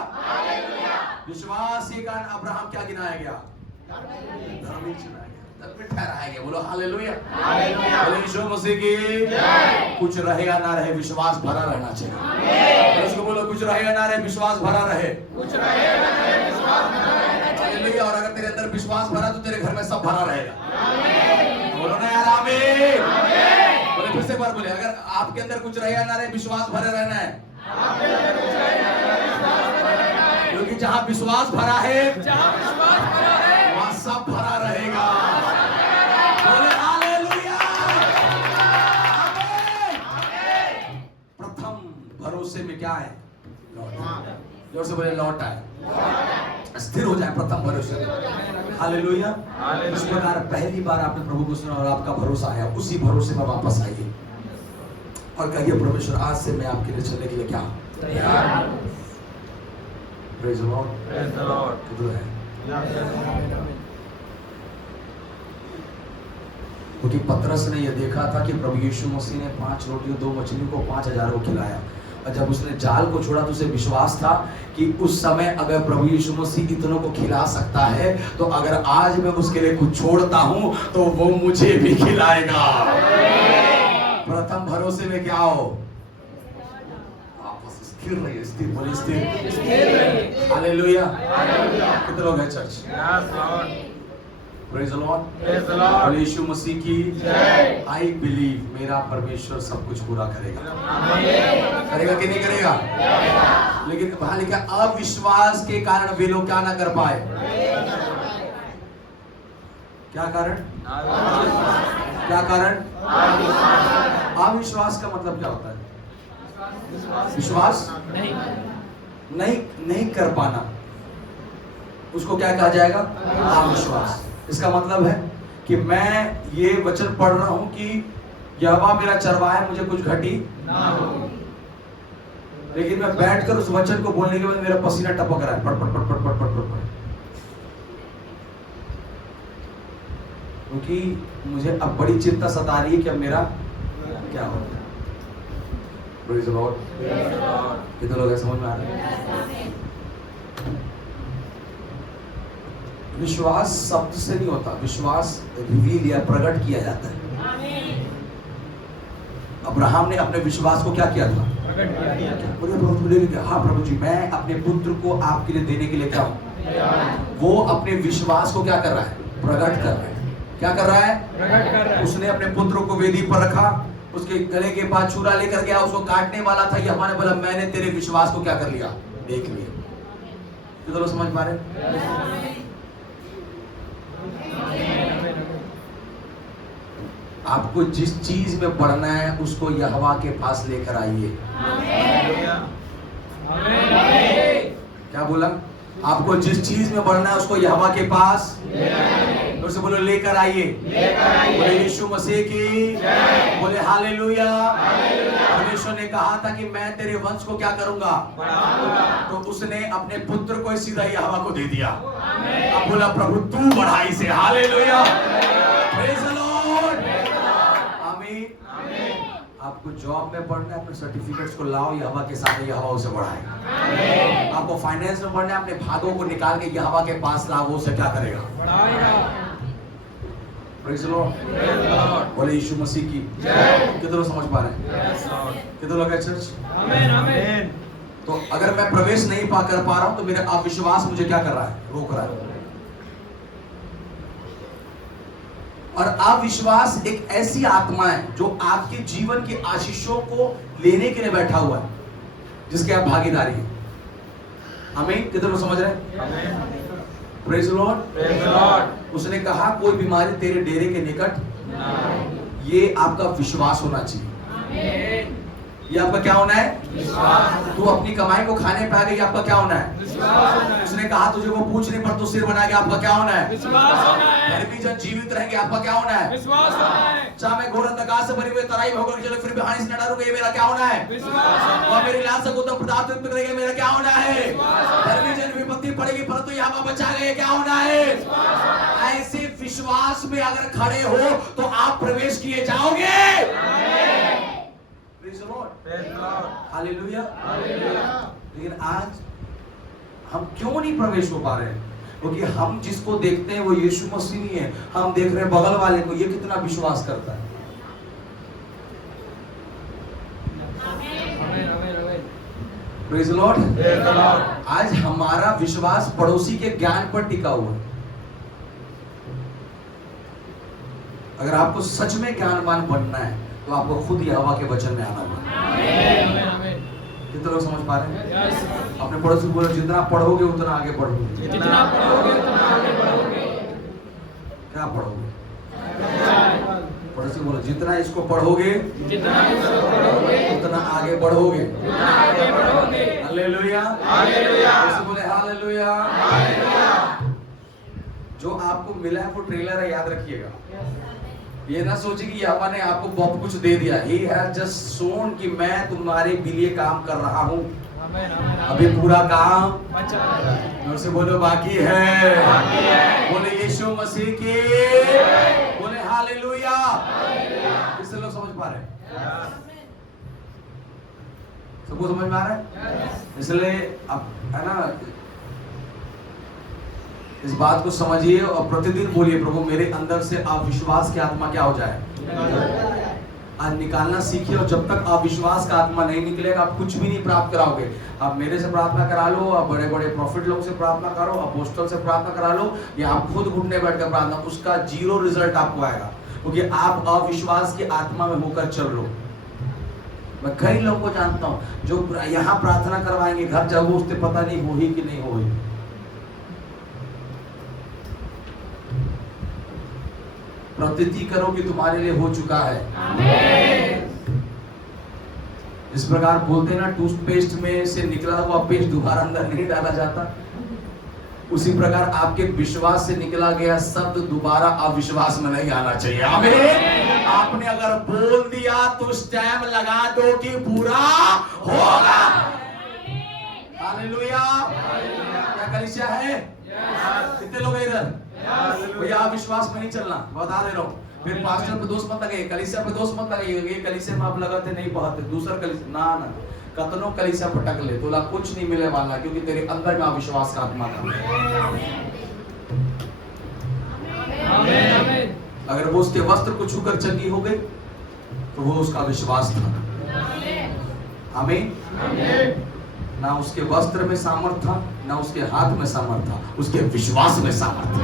विश्वास के कारण अब्राहम क्या गिनाया गया? धर्मी गिनाया गया, तब में ठहराया गया। बोलो हालेलुया, बोलो यीशु मसीह की जय। कुछ रहे या ना रहे, विश्वास भरा रहना चाहिए। उसको बोलो कुछ रहे या ना रहे, विश्वास भरा रहे। कुछ रहे या ना रहे, विश्वास भरा रहना हालेलुया। और अगर तेरे अंदर विश्वास भरा तो तेरे घर में सब भरा रहेगा। बोलो ना यार आमीन। बोले फिर से एक बार बोले, अगर आपके अंदर कुछ रहे या ना रहे, विश्वास भरे रहना है। क्योंकि जहां विश्वास भरा है वहां सब भरा रहेगा। बोले हालेलुया। आमीन। प्रथम भरोसे में क्या है? जोर से बोले लौट आए, स्थिर हो जाए प्रथम भरोसे में। हालेलुया। इस प्रकार पहली बार आपने प्रभु को सुना और आपका भरोसा आया, उसी भरोसे में वापस आइए और कहिए परमेश्वर आज से मैं आपके लिए चलने के लिए क्या तैयार हूं। Praise the Lord. Praise the Lord. किधर है? क्योंकि पतरस ने यह देखा था कि प्रभु यीशु मसीह ने 5 रोटी और 2 मछलियों को 5000 को खिलाया, और जब उसने जाल को छोड़ा तो उसे विश्वास था कि उस समय अगर प्रभु यीशु मसीह इतनों को खिला सकता है, तो अगर आज मैं उसके लिए कुछ छोड़ता हूं तो वो मुझे भी खिलाएगा। प्रथम भरोसे में क्या हो? आपस स्थिर रहिए, स्थिर बोलिए स्थिर। हालेलुया। कितने लोग हैं church? Yes, Lord. Praise the Lord. Praise the Lord. और यीशु मसीह की जय। आई बिलीव मेरा परमेश्वर सब कुछ पूरा करेगा। Amen. करेगा कि नहीं करेगा? लेकिन वहां लिखा अविश्वास के कारण वे लोग क्या ना कर पाए। क्या कारण? क्या कारण? अविश्वास का मतलब क्या होता है? विश्वास नहीं कर पाना, उसको क्या कहा जाएगा? अविश्वास। इसका मतलब है कि मैं ये वचन पढ़ रहा हूं कि यहोवा मेरा चरवाहा है, मुझे कुछ घटी ना हो, लेकिन मैं बैठकर उस वचन को बोलने के बाद मेरा पसीना टपक रहा है, पट पट पट पट पट पट पट पट, क्योंकि मुझे अब बड़ी चिंता सता रही है कि अब मेरा क्या होगा। Praise the Lord. कितने लोग हैं समझ में आ रहे हैं? विश्वास शब्द से नहीं होता, विश्वास रिवील या प्रकट किया जाता है। अब्राहम ने अपने विश्वास को क्या किया था? प्रकट किया। बोले प्रभु ले लिया, हाँ प्रभु जी मैं अपने पुत्र को आपके लिए देने के लिए क्या हूं? वो अपने विश्वास को क्या कर रहा है? प्रकट कर रहा है। क्या कर रहा है? प्रकट कर रहा है। उसने अपने पुत्र को वेदी पर रखा, उसके गले के पास छुरा लेकर गया, उसको काटने वाला था। यहोवा ने बोला मैंने तेरे विश्वास को क्या कर लिया? देख लिया। तो लोग समझ पा रहे? आपको जिस चीज में बढ़ना है उसको यहोवा के पास लेकर आइए। क्या बोला? आपको जिस चीज में बढ़ना है उसको यहोवा के पास तो से बोलो लेकर आइए। बोले यीशु मसीह की, बोले हालेलुया। परमेश्वर ने कहा था कि मैं तेरे वंश को क्या करूंगा? तो उसने अपने पुत्र को सीधा यहोवा को दे दिया। अब बोला प्रभु तू बढ़ा इसे। हालेलुया। Praise the Lord. आपको जॉब में पढ़ना है, अपने सर्टिफिकेट्स को लाओ, यहोवा के सामने यहोवा उसे बढ़ाए। आपको फाइनेंस में पढ़ना है, अपने भागों को निकाल के यहोवा के पास लाओ, वो उसे क्या करेगा? बढ़ाएगा। Praise the Lord. बोले यीशु मसीह की जय। कितने लोग समझ पा रहे हैं? कितने लोग हैं चर्च? आमीन आमीन। तो अगर मैं प्रवेश नहीं कर पा रहा हूं तो मेरा अविश्वास मुझे क्या कर रहा है? रोक रहा है। और अविश्वास एक ऐसी आत्मा है जो आपके जीवन की आशीषों को लेने के लिए बैठा हुआ है, जिसके आप भागीदारी हैं। आमीन। कितने लोग समझ रहे हैं? Praise the Lord. Praise the Lord. उसने कहा कोई बीमारी तेरे डेरे के निकट, ये आपका विश्वास होना चाहिए। ये आपका क्या होना है? विश्वास। तू अपनी कमाई को खाने पे आ गई, आपका क्या होना है? विश्वास। उसने कहा तुझे वो पूछ नहीं पर तू सिर बना के, आपका क्या होना है? विश्वास होना है। धर्मी जन जीवित रहेंगे, आपका क्या होना है? विश्वास होना है। चाहे मैं घोर अंधकार से भरी हुई तराई में होकर चलो फिर भी हानि से न डरूंगा, ये मेरा क्या होना है? विश्वास। और मेरी लाश को उत्तम प्रताप से करेगा, मेरा क्या होना है? धर्मी जन विपत्ति पड़ेगी परंतु यहोवा बचा गए, क्या होना है? ऐसे विश्वास में अगर खड़े हो तो आप प्रवेश किए जाओगे। हालेलुया। लेकिन आज हम क्यों नहीं प्रवेश हो पा रहे हैं? क्योंकि हम जिसको देखते हैं वो यीशु मसीह नहीं है, हम देख रहे हैं बगल वाले को, ये कितना विश्वास करता है। Praise the Lord. Praise the Lord. आज हमारा विश्वास पड़ोसी के ज्ञान पर टिका हुआ है। अगर आपको सच में ज्ञानवान बनना है तो आपको खुद यहोवा के वचन में आना होगा। Amen. Amen. कितने लोग समझ पा रहे हैं? Yes. अपने पड़ोसी को बोलो, जितना पढ़ोगे उतना आगे बढ़ोगे। जितना पढ़ोगे उतना आगे बढ़ोगे। क्या पढ़ोगे? पड़ोसी को बोलो, जितना इसको पढ़ोगे जितना इसको पढ़ोगे उतना आगे बढ़ोगे। उतना आगे बढ़ोगे। हालेलुया। हालेलुया। पड़ोसी बोले हालेलुया। हालेलुया। जो आपको मिला है वो ट्रेलर है, याद रखिएगा। ये ना सोचिए कि यहोवा ने आपको बहुत कुछ दे दिया। He has just shown कि मैं तुम्हारे लिए काम कर रहा हूँ। Amen. Amen. अभी पूरा काम बचा है। और से बोलो बाकी है। बाकी है। बोले यीशु मसीह की, बोले हालेलुया। किससे लोग समझ पा रहे हैं? सबको समझ में आ रहा है? इसलिए अब है ना, इस बात को समझिए और प्रतिदिन बोलिए, प्रभु मेरे अंदर से अविश्वास की आत्मा क्या हो जाए, आज निकालना सीखिए। और जब तक अविश्वास का आत्मा नहीं निकलेगा आप कुछ भी नहीं प्राप्त कराओगे। आप मेरे से प्रार्थना करा लो, आप बड़े बड़े प्रॉफिट लोग से प्रार्थना करो, अपोस्टल से प्रार्थना करा लो, या आप खुद घुटने बैठ कर प्रार्थना, उसका जीरो रिजल्ट आपको आएगा, क्योंकि आप अविश्वास की आत्मा में होकर चल रहे हो। मैं कई लोगों को जानता हूं जो यहाँ प्रार्थना करवाएंगे, घर जब उससे पता नहीं हो ही कि नहीं हो ही। प्रतीति करो कि तुम्हारे लिए हो चुका है। Amen. इस प्रकार बोलते ना, टूथपेस्ट में से निकला हुआ पेस्ट दोबारा अंदर नहीं डाला जाता, उसी प्रकार आपके विश्वास से निकला गया शब्द दोबारा अविश्वास में नहीं आना चाहिए। आमीन। आपने अगर बोल दिया तो स्टैम्प लगा दो कि पूरा होगा। हालेलुया। क्या कलीसिया है? कितने लोग हैं इधर? भैया विश्वास में नहीं चलना, बता दे रहा हूँ। फिर पास्टर पे दोस्त मत लगे, कलीसिया पे दोस्त मत लगे, ये कलीसिया में आप लगाते नहीं बहाते, दूसरा कलीसिया ना ना, कतनों कलीसिया पे टक ले, तोला कुछ नहीं मिले वाला, क्योंकि तेरे अंदर में अविश्वास का आत्मा था। Amen. Amen. अगर वो उसके वस्त्र को छूकर चंगी हो गई तो वो उसका विश्वास था। आमीन। Amen. ना उसके वस्त्र में सामर्थ था, ना उसके हाथ में सामर्थ था, उसके विश्वास में सामर्थ था।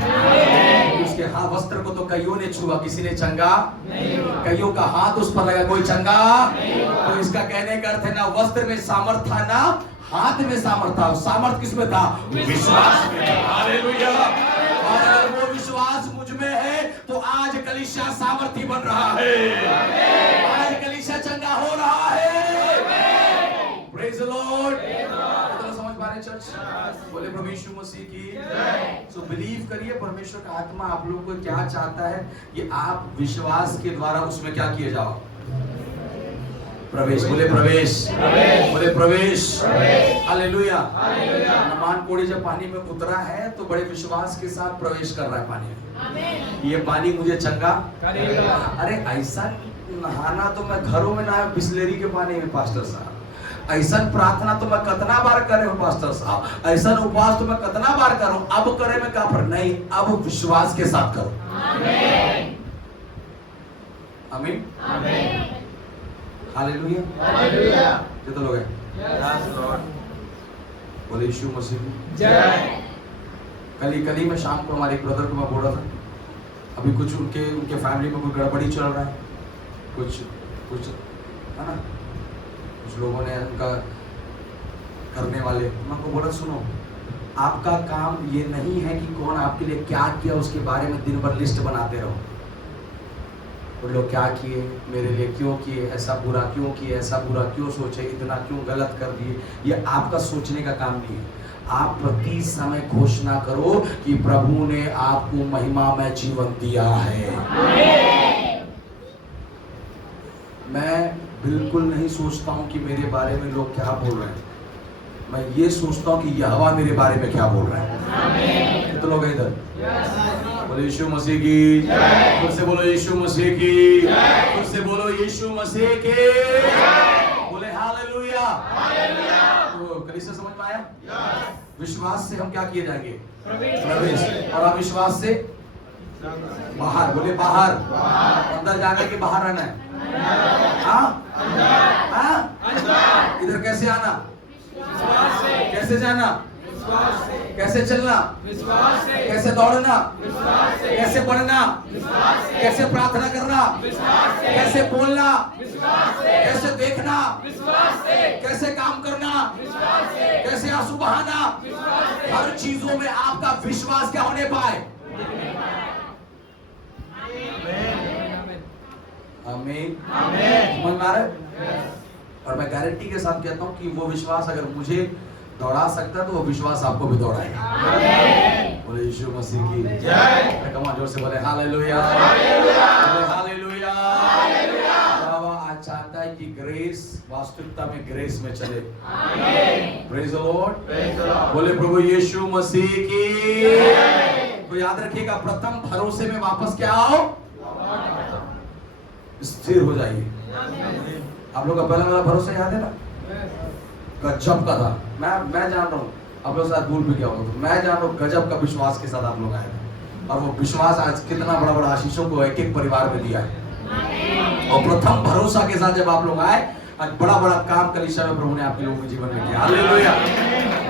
उसके हाथ वस्त्र को तो कईयों ने छुआ, किसी ने चंगा नहीं हुआ। कईयों का हाथ उस पर लगा, कोई चंगा नहीं हुआ। तो इसका कहने का अर्थ है ना वस्त्र में सामर्थ था, ना हाथ में सामर्थ था। सामर्थ किस में था? विश्वास में। हालेलुया। और अगर वो विश्वास मुझ में है तो आज कलीसिया सामर्थी बन रहा है, आज कलीसिया चंगा हो रहा है। Praise the Lord. तो समझ पा रहे हैं चर्च? बोले प्रभु यीशु मसीह की। सो बिलीव करिए, परमेश्वर का आत्मा आप लोगों को क्या चाहता है कि आप विश्वास के द्वारा उसमें क्या किए जाओ, प्रवेश। बोले प्रवेश, बोले प्रवेश। हालेलुया। नमान कोड़ी जब पानी में उतरा है तो बड़े विश्वास के साथ प्रवेश कर रहा है पानी में। ये पानी मुझे चंगा करेगा। अरे ऐसा नहाना तो मैं घरों में नहाया बिस्लेरी के पानी में पास्टर साहब, ऐसा प्रार्थना तो मैं कितना बार करे हूँ पास्टर साहब, ऐसा उपवास तो मैं कितना बार करूं, अब करे में क्या फर्क नहीं, अब विश्वास के साथ करो। आमीन। हालेलुया। हालेलुया। कितने लोग हैं? Yes, Lord. बोले यीशु मसीह की जय। कल ही में शाम को हमारे एक ब्रदर को मैं बोल रहा था, अभी कुछ उनके फैमिली में कोई गड़बड़ी चल रहा है, कुछ है ना, कुछ लोगों ने उनका करने वाले, मैं उनको बोला सुनो, आपका काम ये नहीं है कि कौन आपके लिए क्या किया उसके बारे में दिन भर लिस्ट बनाते रहो। वो लोग क्या किए, मेरे लिए क्यों किए, ऐसा बुरा क्यों किए, ऐसा बुरा क्यों सोचे, इतना क्यों गलत कर दिए, ये आपका सोचने का काम नहीं है। आप प्रति समय घोषणा करो कि प्रभु ने आपको महिमा में जीवन दिया है। मैं बिल्कुल नहीं सोचता हूं कि मेरे बारे में लोग क्या बोल रहे हैं, मैं ये सोचता हूं कि यहोवा मेरे बारे में क्या बोल रहा है। तो लोग इधर बोलो यीशु मसीह की, फिर से बोलो यीशु मसीह की, फिर से बोलो यीशु मसीह की, बोले हालेलुया। तो कलीसिया समझ में आया? विश्वास से हम क्या किए जाएंगे? प्रवेश। और अविश्वास से बाहर। बोले बाहर। अंदर जाने के बाहर आना है। हाँ? इधर कैसे आना? विश्वास से, कैसे जाना, विश्वास से, कैसे चलना, विश्वास से, कैसे दौड़ना, विश्वास से, कैसे पढ़ना, विश्वास से, कैसे प्रार्थना करना, विश्वास से, कैसे बोलना, विश्वास से, कैसे देखना, विश्वास से, कैसे काम करना, विश्वास से, कैसे आंसू बहाना, विश्वास से, हर चीजों में आपका विश्वास क्या होने पाए। आमीन। समझ में आ रहा है? और मैं गारंटी के साथ कहता हूं कि वो विश्वास अगर मुझे दौड़ा सकता है तो वो विश्वास आपको भी दौड़ाएगा। बोले यीशु मसीह की जय। कम ऑन, जोर से बोले हालेलुया, बोले हालेलुया। बाबा आज चाहता है कि ग्रेस वास्तविकता में ग्रेस में चले। Praise the Lord. बोले प्रभु यीशु मसीह की। तो याद रखिएगा, प्रथम भरोसे में वापस क्या आओ, स्थिर हो जाइए। आप लोग का पहला वाला भरोसा याद है ना, गजब का था। मैं जान रहा हूँ आप लोग साथ भूल भी गया होगा, तो मैं जान रहा हूँ गजब का विश्वास के साथ आप लोग आए थे, और वो विश्वास आज कितना बड़ा बड़ा आशीषों को एक एक परिवार में दिया है। और प्रथम भरोसा के साथ जब आप लोग आए, आज बड़ा बड़ा काम कलीसिया में प्रभु ने आपके लोगों के जीवन में किया। हालेलुया।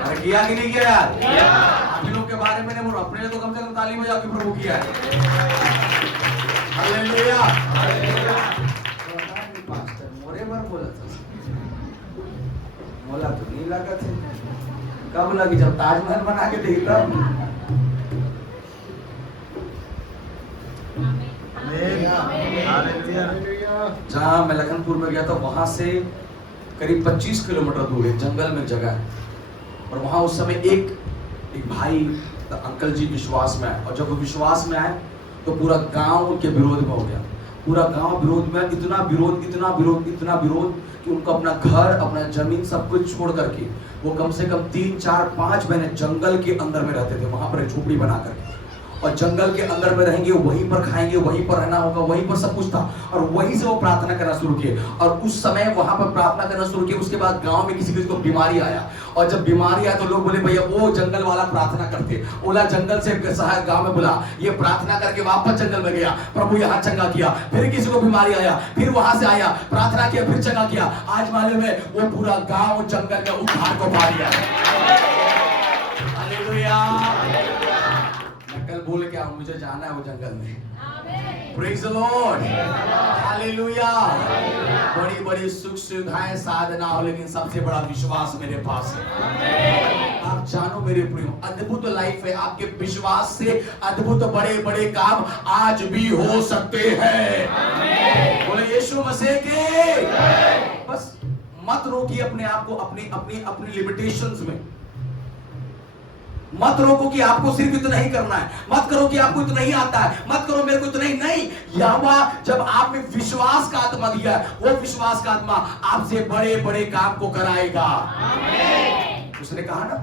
अरे किया कि नहीं किया यार? आप लोग के बारे में नहीं बोल, अपने लिए तो कम से कम ताली बजाओ कि प्रभु किया है। हालेलुया। पास्टर मोरे बार बोला था, बोला तो नहीं लगा थे, कब लगी? जब ताजमहल बना के देखी तब। जहाँ मैं लखनपुर में गया था, वहां से करीब 25 किलोमीटर दूर है, जंगल में जगह है, और वहां उस समय एक भाई अंकल जी विश्वास में आए, और जब वो विश्वास में आए तो पूरा गांव उनके विरोध में हो गया। पूरा गांव विरोध में, इतना विरोध, इतना विरोध, इतना विरोध कि उनको अपना घर, अपना जमीन सब कुछ छोड़ करके वो कम से कम 3, 4, 5 महीने जंगल के अंदर में रहते थे, वहां पर एक झोपड़ी बना करके, और जंगल के अंदर में रहेंगे, वहीं पर खाएंगे, वहीं पर रहना होगा, वहीं पर सब कुछ था, और वहीं से वो प्रार्थना करना शुरू किए। और उस समय वहां पर प्रार्थना करना शुरू किए। उसके बाद गांव में किसी को बीमारी आया, और जब बीमारी आया तो लोग बोले भैया वो जंगल वाला प्रार्थना करते, ओला जंगल से सहायक गांव में बुला, ये प्रार्थना करके वापस जंगल में गया, प्रभु यहाँ चंगा किया। फिर किसी को बीमारी आया, फिर वहां से आया, प्रार्थना किया, फिर चंगा किया। आज मालूम है वो पूरा गांव जंगल में उद्धार को पा लिया। हालेलुया। कल बोल के आओ, मुझे जाना है वो जंगल में। Praise the lord. हालेलुया। बड़ी बड़ी सुख सुविधाएं साधना हो, लेकिन सबसे बड़ा विश्वास मेरे पास है। आप जानो मेरे प्रियो, अद्भुत लाइफ है आपके विश्वास से। अद्भुत बड़े बड़े काम आज भी हो सकते हैं। बोले यीशु मसीह के। बस मत रोकिए अपने आप को अपनी लिमिटेशंस में। मत रोको कि आपको सिर्फ इतना ही करना है, मत करो कि आपको इतना ही आता है, मत करो मेरे को इतना ही नहीं। यहोवा जब आप में विश्वास का आत्मा दिया है, वो विश्वास का आत्मा आपसे बड़े बड़े काम को कराएगा। उसने कहा ना,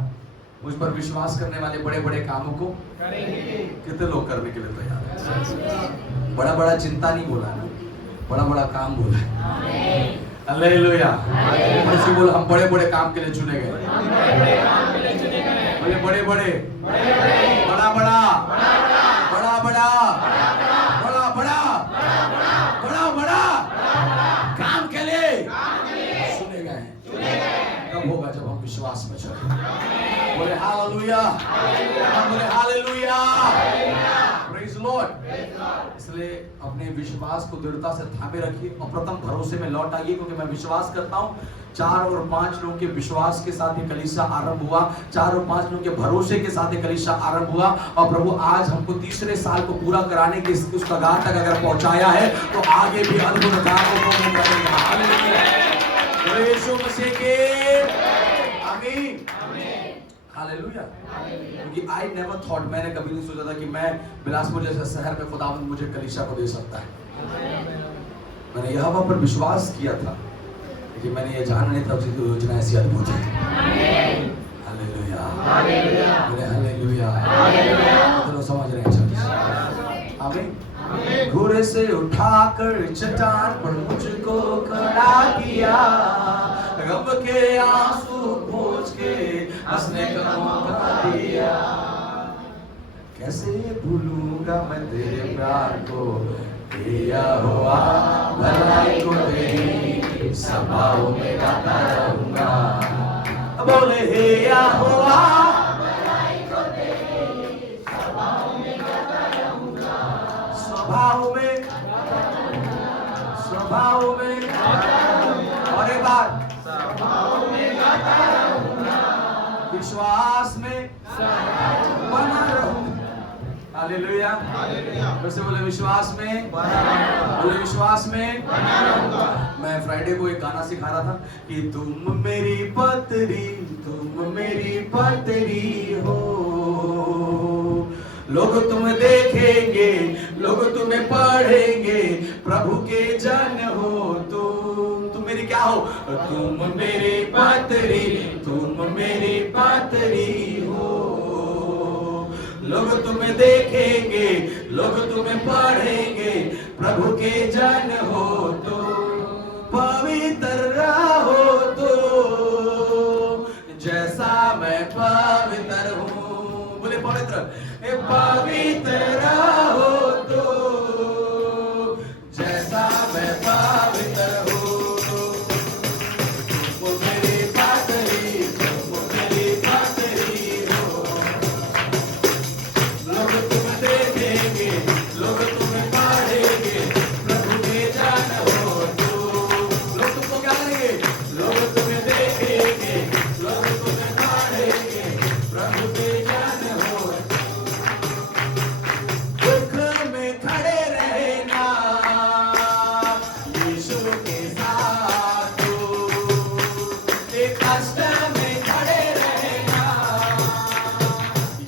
मुझ पर विश्वास करने वाले बड़े बड़े कामों को करेंगे। कितने लोग करने के लिए तैयार है? बड़ा बड़ा चिंता नहीं बोला ना, बड़ा बड़ा काम बोला है। हालेलुया। बोल हम बड़े बड़े काम के लिए चुने गए। बड़े बड़े, बड़ा बड़ा, बड़ा बड़ा, बड़ा बड़ा काम के लिए चुने गए हैं। कब होगा? जब हम विश्वास में चले। बोले हालेलुया, बोले हालेलुया, प्रेज लॉर्ड। इसलिए अपने विश्वास को दृढ़ता से थामे रखिए और प्रथम भरोसे में लौट आइए, क्योंकि मैं विश्वास करता हूं 4 और 5 लोगों के विश्वास के साथ ये कलीसिया आरंभ हुआ, 4 और 5 लोगों के भरोसे के साथ ये कलीसिया आरंभ हुआ, और प्रभु आज हमको तीसरे साल को पूरा कराने के उस कगार तक अगर पहुंचाया है तो आगे भी अद्भुत कामों को वो करेगा। हालेलुया। यीशु मसीह के आमीन। हालेलुया। क्योंकि आई नेवर थॉट, मैंने कभी नहीं सोचा था कि मैं बिलासपुर जैसे शहर में खुदावंद मुझे कलीसिया को दे सकता है। मैंने यहोवा पर विश्वास किया था, लेकिन मैंने ये जाना नहीं था उसकी योजना ऐसी अद्भुत है। Hallelujah, hallelujah, hallelujah. चलो समझ रहे हैं? आमीन। घोड़े से उठाकर चट्टान पर मुझको खड़ा किया, गम के आंसू पोंछ के हंसने का मौका दिया। कैसे भूलूंगा मैं तेरे प्यार को, दिया हुआ भलाई को तेरी सभाओं में गाता रहूंगा। बोले हे यहोवा स्वभाव में और एक बार विश्वास में बना रहूं। हालेलुया। फिर से बोले विश्वास में, बोले विश्वास में। मैं फ्राइडे को एक गाना सिखा रहा था कि तुम मेरी पत्री हो, लोग तुम्हें देखेंगे, लोग तुम्हें पढ़ेंगे, प्रभु के जन हो तुम मेरी क्या हो? तुम मेरी पत्री हो, लोग तुम्हें देखेंगे, लोग तुम्हें पढ़ेंगे, प्रभु के जन हो तो पवित्र रहो तो जैसा मैं पवित्र हूँ। बोले पवित्र रहो तो जैसा मैं पवित्र हूँ। तुम मेरी पत्री हो, लोग तुम्हें देखेंगे, लोग तुम्हें पढ़ेंगे, प्रभु के जन हो तो। लोग तुमको क्या करेंगे? लोग तुम्हें देखेंगे, लोग तुम्हें पढ़ेंगे, प्रभु के जन हो। दुख में खड़े रहना यीशु के साथ हो, एक कष्ट में खड़े रहना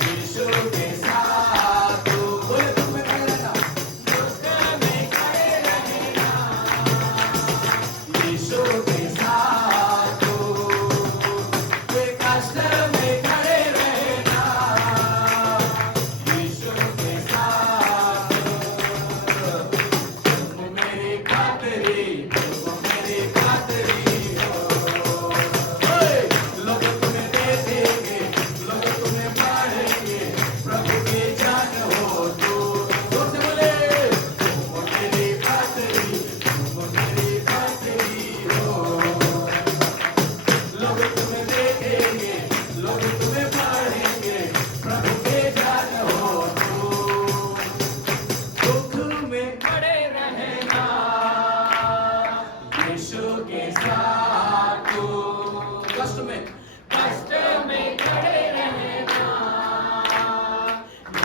यीशु के साथ हो। बोले दुख में खड़े रहना, यीशु के साथ हो, एक कष्ट में खड़े रहना यीशु के साथ हो। तुम मेरी पत्री हो, ओए, लोग तुम्हें देखेंगे, लोग तुम्हें पढ़ेंगे, प्रभु के जन हो तो। जोर से बोले तुम मेरी पत्री हो, लोग तुम्हें देखेंगे, लोग तुम्हें पढ़ेंगे, प्रभु के जन हो तो। दुख में खड़े रहना यीशु के साथ हो, कष्ट में खड़े रहना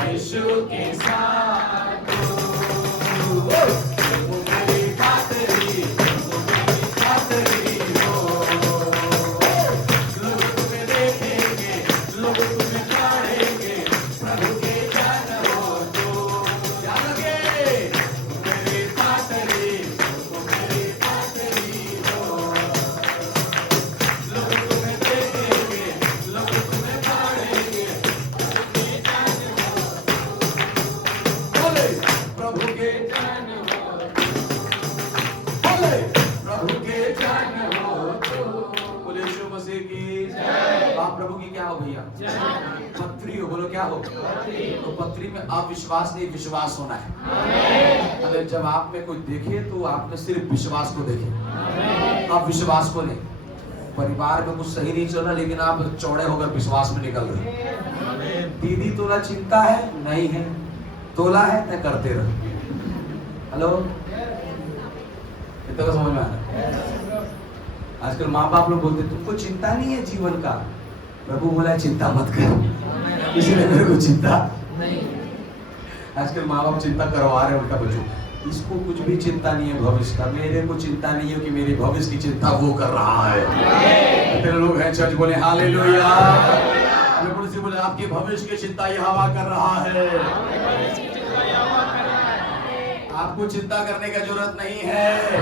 यीशु के साथ हो। तुम मेरी पत्री हो, लोग तुम्हें देखेंगे, लोग तुम्हें पढ़ेंगे, प्रभु के जन हो तो। याद रखे मेरी पत्री हो, लोग तुम्हें देखेंगे, लोग तुम्हें पढ़ेंगे, बोले प्रभु के जन हो, बोले प्रभु के जन हो तो। बोले यीशु मसीह की जय। आप प्रभु की क्या हो भैया? पत्री हो। बोलो क्या हो? तो पत्री में अविश्वास नहीं, विश्वास होना है। अगर जब आप में कोई देखे तो आप में सिर्फ विश्वास को देखे, आप विश्वास को नहीं। परिवार में कुछ सही नहीं चल रहा लेकिन आप चौड़े होकर विश्वास में निकल रहे। दीदी तोला चिंता है नहीं है, तोला है न करते रहो। हेलो, इतना समझ में आ रहा? आजकल माँ बाप लोग बोलते तुमको चिंता नहीं है जीवन का। प्रभु बोला चिंता मत कर, इसलिए मेरे को चिंता नहीं। आजकल माँ बाप चिंता करवा रहे हैं उनका बच्चों, इसको कुछ भी चिंता नहीं है भविष्य का। मेरे को चिंता नहीं है कि मेरे भविष्य की चिंता वो कर रहा है। कितने लोग हैं चर्च बोले हालेलुया। से बोले आपकी भविष्य की चिंता यहोवा कर रहा है। आपको चिंता करने का जरूरत नहीं है,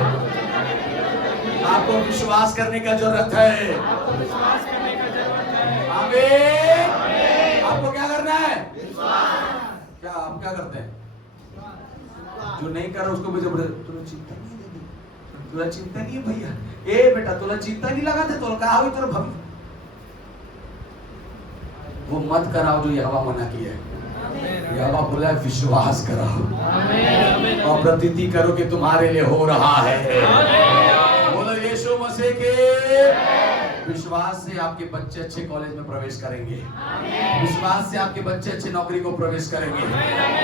आपको विश्वास करने का जरूरत है। आमीन। आपको क्या करना है? क्या आप क्या करते हैं? जो नहीं कर रहा उसको भी जबरदस्त, तुला चिंता नहीं है, तुला चिंता नहीं है भैया। ए बेटा तुला चिंता नहीं लगा थे तो कहा हुई तेरा भविष्य। वो मत कराओ जो यहोवा मना किया है। यहोवा बोला है विश्वास कराओ और प्रतीति करो कि तुम्हारे लिए हो रहा है। बोलो यीशु मसीह के विश्वास से आपके बच्चे अच्छे कॉलेज में प्रवेश करेंगे। विश्वास से आपके बच्चे अच्छे नौकरी को प्रवेश करेंगे।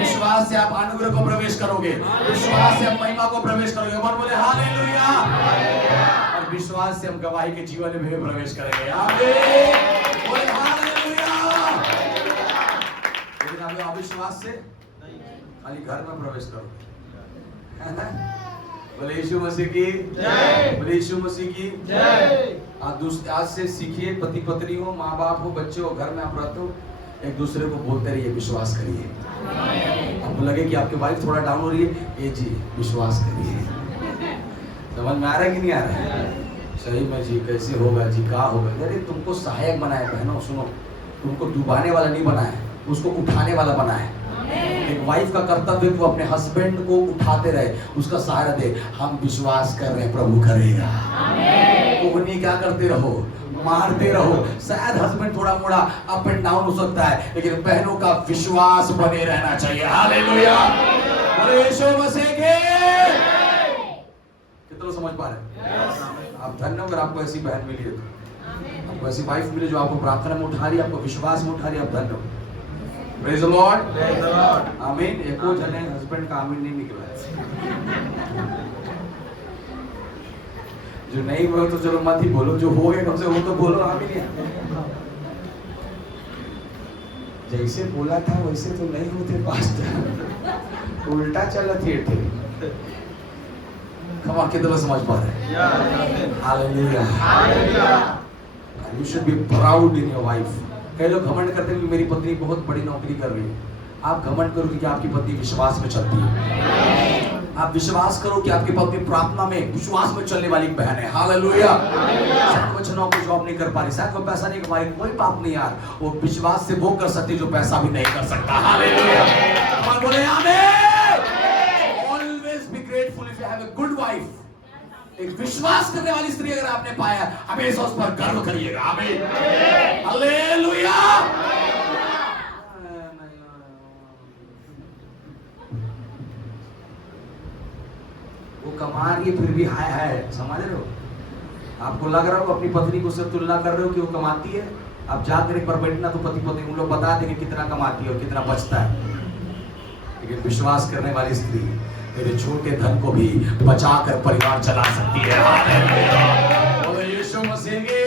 विश्वास से आप अनुग्रह को प्रवेश करोगे। विश्वास से आप महिमा को प्रवेश करोगे। और बोले हालेलुया। और विश्वास से हम गवाही के जीवन में भी प्रवेश करेंगे। आमीन। बोले हालेलुया। लेकिन आप अविश्वास से खाली घर में प्रवेश करोगे। बोले यीशु मसीह की जय। बोले यीशु मसीह की जय। आज से सीखिए, पति पत्नी हो, माँ बाप हो, बच्चे हो, घर में आप रहते हो, एक दूसरे को बोलते रहिए, विश्वास करिए। आपको लगे कि आपकी वाइफ थोड़ा डाउन हो रही है, ये जी विश्वास करिए। समझ में आ रहा है कि नहीं आ रहा है? सही में जी कैसे होगा जी, क्या होगा? अरे तुमको सहायक बनाया बहनों, सुनो, तुमको डुबाने वाला नहीं बनाया, उसको उठाने वाला बनाया। एक वाइफ का कर्तव्य है कि वो अपने हस्बैंड को उठाते रहे, उसका सहारा दे। हम विश्वास कर रहे हैं प्रभु करेगा। तो उन्हीं क्या करते रहो, मारते रहो। शायद हस्बैंड थोड़ा मोड़ा अप एंड डाउन हो सकता है, लेकिन बहनों का विश्वास बने रहना चाहिए। हालेलुया। बोले यीशु मसीह के। कितना समझ पा रहे हैं? आप धन्य हो अगर आपको ऐसी बहन मिली है, तो आपको ऐसी वाइफ मिली जो आपको प्रार्थना में उठा रही है, आपको विश्वास में उठा रही है, आप धन्य हो। Praise the Lord. Praise the Lord. आमीन। एको जने हस्बैंड का आमीन नहीं निकला है। जो नहीं बोलो तो चलो मत ही बोलो, जो हो गए कम से वो तो बोलो आमीन। जैसे बोला था वैसे तो नहीं होते पास्टर, उल्टा चला थिएटर। हम आपके तरह समझ पा रहे हैं। Hallelujah. You should be proud in your wife. कई लोग घमंड करते हैं कि मेरी पत्नी बहुत बड़ी नौकरी कर रही है। आप घमंड करो कि आपकी पत्नी विश्वास में चलती है। आप विश्वास करो कि आपकी पत्नी प्रार्थना में विश्वास में चलने वाली बहन है। हालेलुया। शायद वो चुनाव की जॉब नहीं कर पा रही, शायद वो पैसा नहीं कमा रही, कोई बात नहीं यार, वो विश्वास से वो कर सकती जो पैसा भी नहीं कर सकता। हालेलुया। हम बोले आमीन। Always be grateful if you have a good wife. एक विश्वास करने वाली स्त्री अगर आपने पाया, हमेशा उस पर गर्व करिएगा। आमीन। हालेलुया। वो कमा रही है फिर भी हाय हाय, समझ रहे हो? आपको लग रहा हो अपनी पत्नी को सिर्फ तुलना कर रहे हो कि वो कमाती है, आप जाकर एक बार बैठना तो पति पत्नी उन लोग बता देंगे कितना कमाती है और कितना बचता है। लेकिन विश्वास करने वाली स्त्री तेरे छोटे धन को भी बचाकर परिवार चला सकती है। हालेलुया। यीशु मसीह की।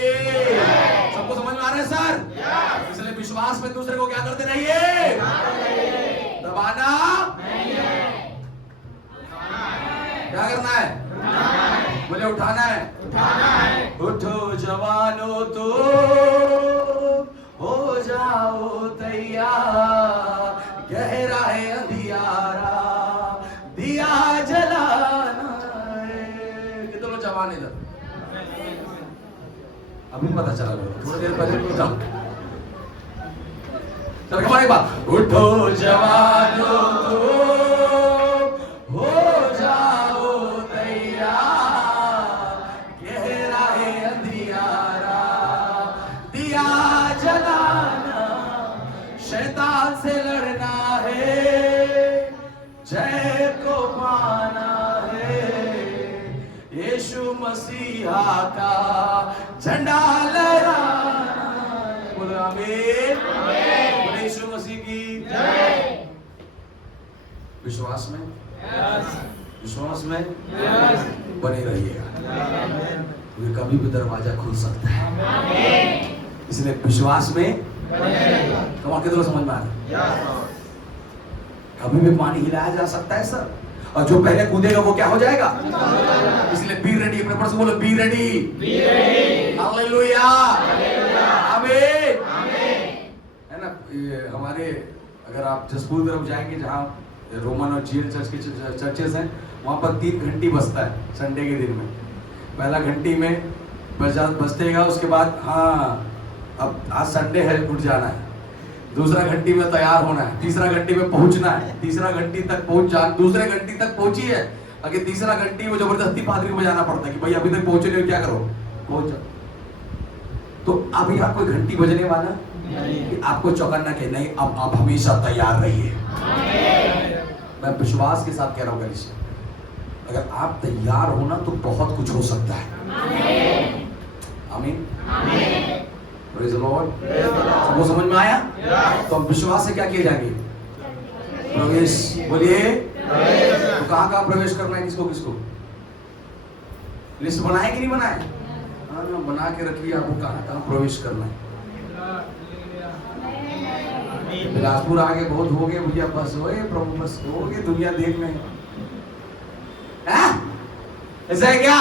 सबको समझ में आ रहा है सर? इसलिए विश्वास में दूसरे को क्या करते रहिए, दबाना नहीं है। क्या करना है? बोले उठाना है। उठो जवानों तो हो जाओ तैयार, गहरा है अंधियारा दिया जलाना है। कितने लोग जवान इधर? अभी पता चला लोग, थोड़ी देर पहले तो जाओ। चल हमारी बात। उठो जवानों तो हो जाओ तैयार, गहरा है अंधियारा दिया जलाना, शैतान से लड़ना है, जय को पाना है, यीशु मसीहा का झंडा लहराना। बोलो आमीन। बोलो यीशु मसीह की जय। विश्वास में, विश्वास में बने रहिएगा, क्योंकि कभी भी दरवाजा खुल सकता है। इसलिए विश्वास में कमाल के तो समझ में आ रहा है। कभी भी पानी हिलाया जा सकता है सर, और जो पहले कूदेगा वो क्या हो जाएगा। इसलिए बी रेडी। अपने पर से बोलो बी रेडी। हालेलुया। आमीन। है ना? ये हमारे अगर आप जसपुर तरफ जाएंगे जहाँ रोमन और जीएल चर्च के चर्चेस हैं, वहाँ पर 3 घंटी बजता है संडे के दिन में। पहला घंटी में बजतेगा, उसके बाद हाँ अब आज संडे है उठ जाना है, दूसरा घंटी में तैयार होना है, तीसरा घंटी में पहुंचना है, तीसरा घंटी तक पहुंच जा, दूसरे घंटी तक पहुंची है, अगर तीसरा घंटी वो जबरदस्ती पादरी को बजाना पड़ता है कि भाई अभी तक पहुंचे नहीं, क्या करो पहुंच जाओ। तो अभी आपको घंटी बजने वाला कि आपको चौकन्ना के नहीं, अब आप हमेशा तैयार रहिए। मैं विश्वास के साथ कह रहा हूँ गणेश, अगर आप तैयार हो ना तो बहुत कुछ हो सकता है। आमीन। Praise the Lord. सबको समझ में आया? तो हम विश्वास से क्या किए जाएंगे? प्रवेश। बोलिए। तो कहाँ कहाँ प्रवेश करना है? किसको किसको? लिस्ट बनाए कि नहीं बनाए? हाँ, बना के रखिए आपको कहाँ कहाँ प्रवेश करना है। बिलासपुर आगे बहुत हो गए भैया, बस हो गए प्रभु, बस हो गए दुनिया देखने। ऐसा है क्या?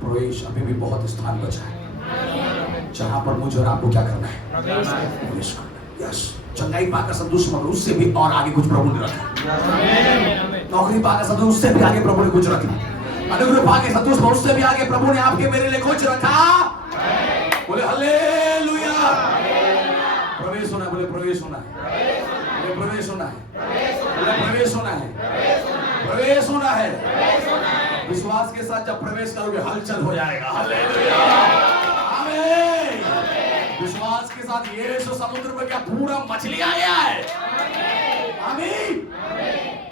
प्रवेश अभी भी बहुत स्थान बचा है जहां पर मुझे और आपको क्या करना है? प्रवेश करना है। यस, चंगाई पाकर संतुष्ट मत, उससे भी और आगे कुछ प्रभु ने रखा। नौकरी पाकर संतुष्ट, उससे भी आगे प्रभु ने कुछ रखा। अनुग्रह पाकर संतुष्ट मत, उससे भी आगे प्रभु ने आपके मेरे लिए कुछ रखा। बोले हालेलुया। प्रवेश होना है, बोले प्रवेश होना है, बोले प्रवेश होना है, बोले प्रवेश होना है, प्रवेश होना है। विश्वास के साथ जब प्रवेश करोगे हलचल हो जाएगा। हालेलुया, आमीन। विश्वास के साथ यीशु समुद्र में क्या पूरा मछली आ गया है। आमीन,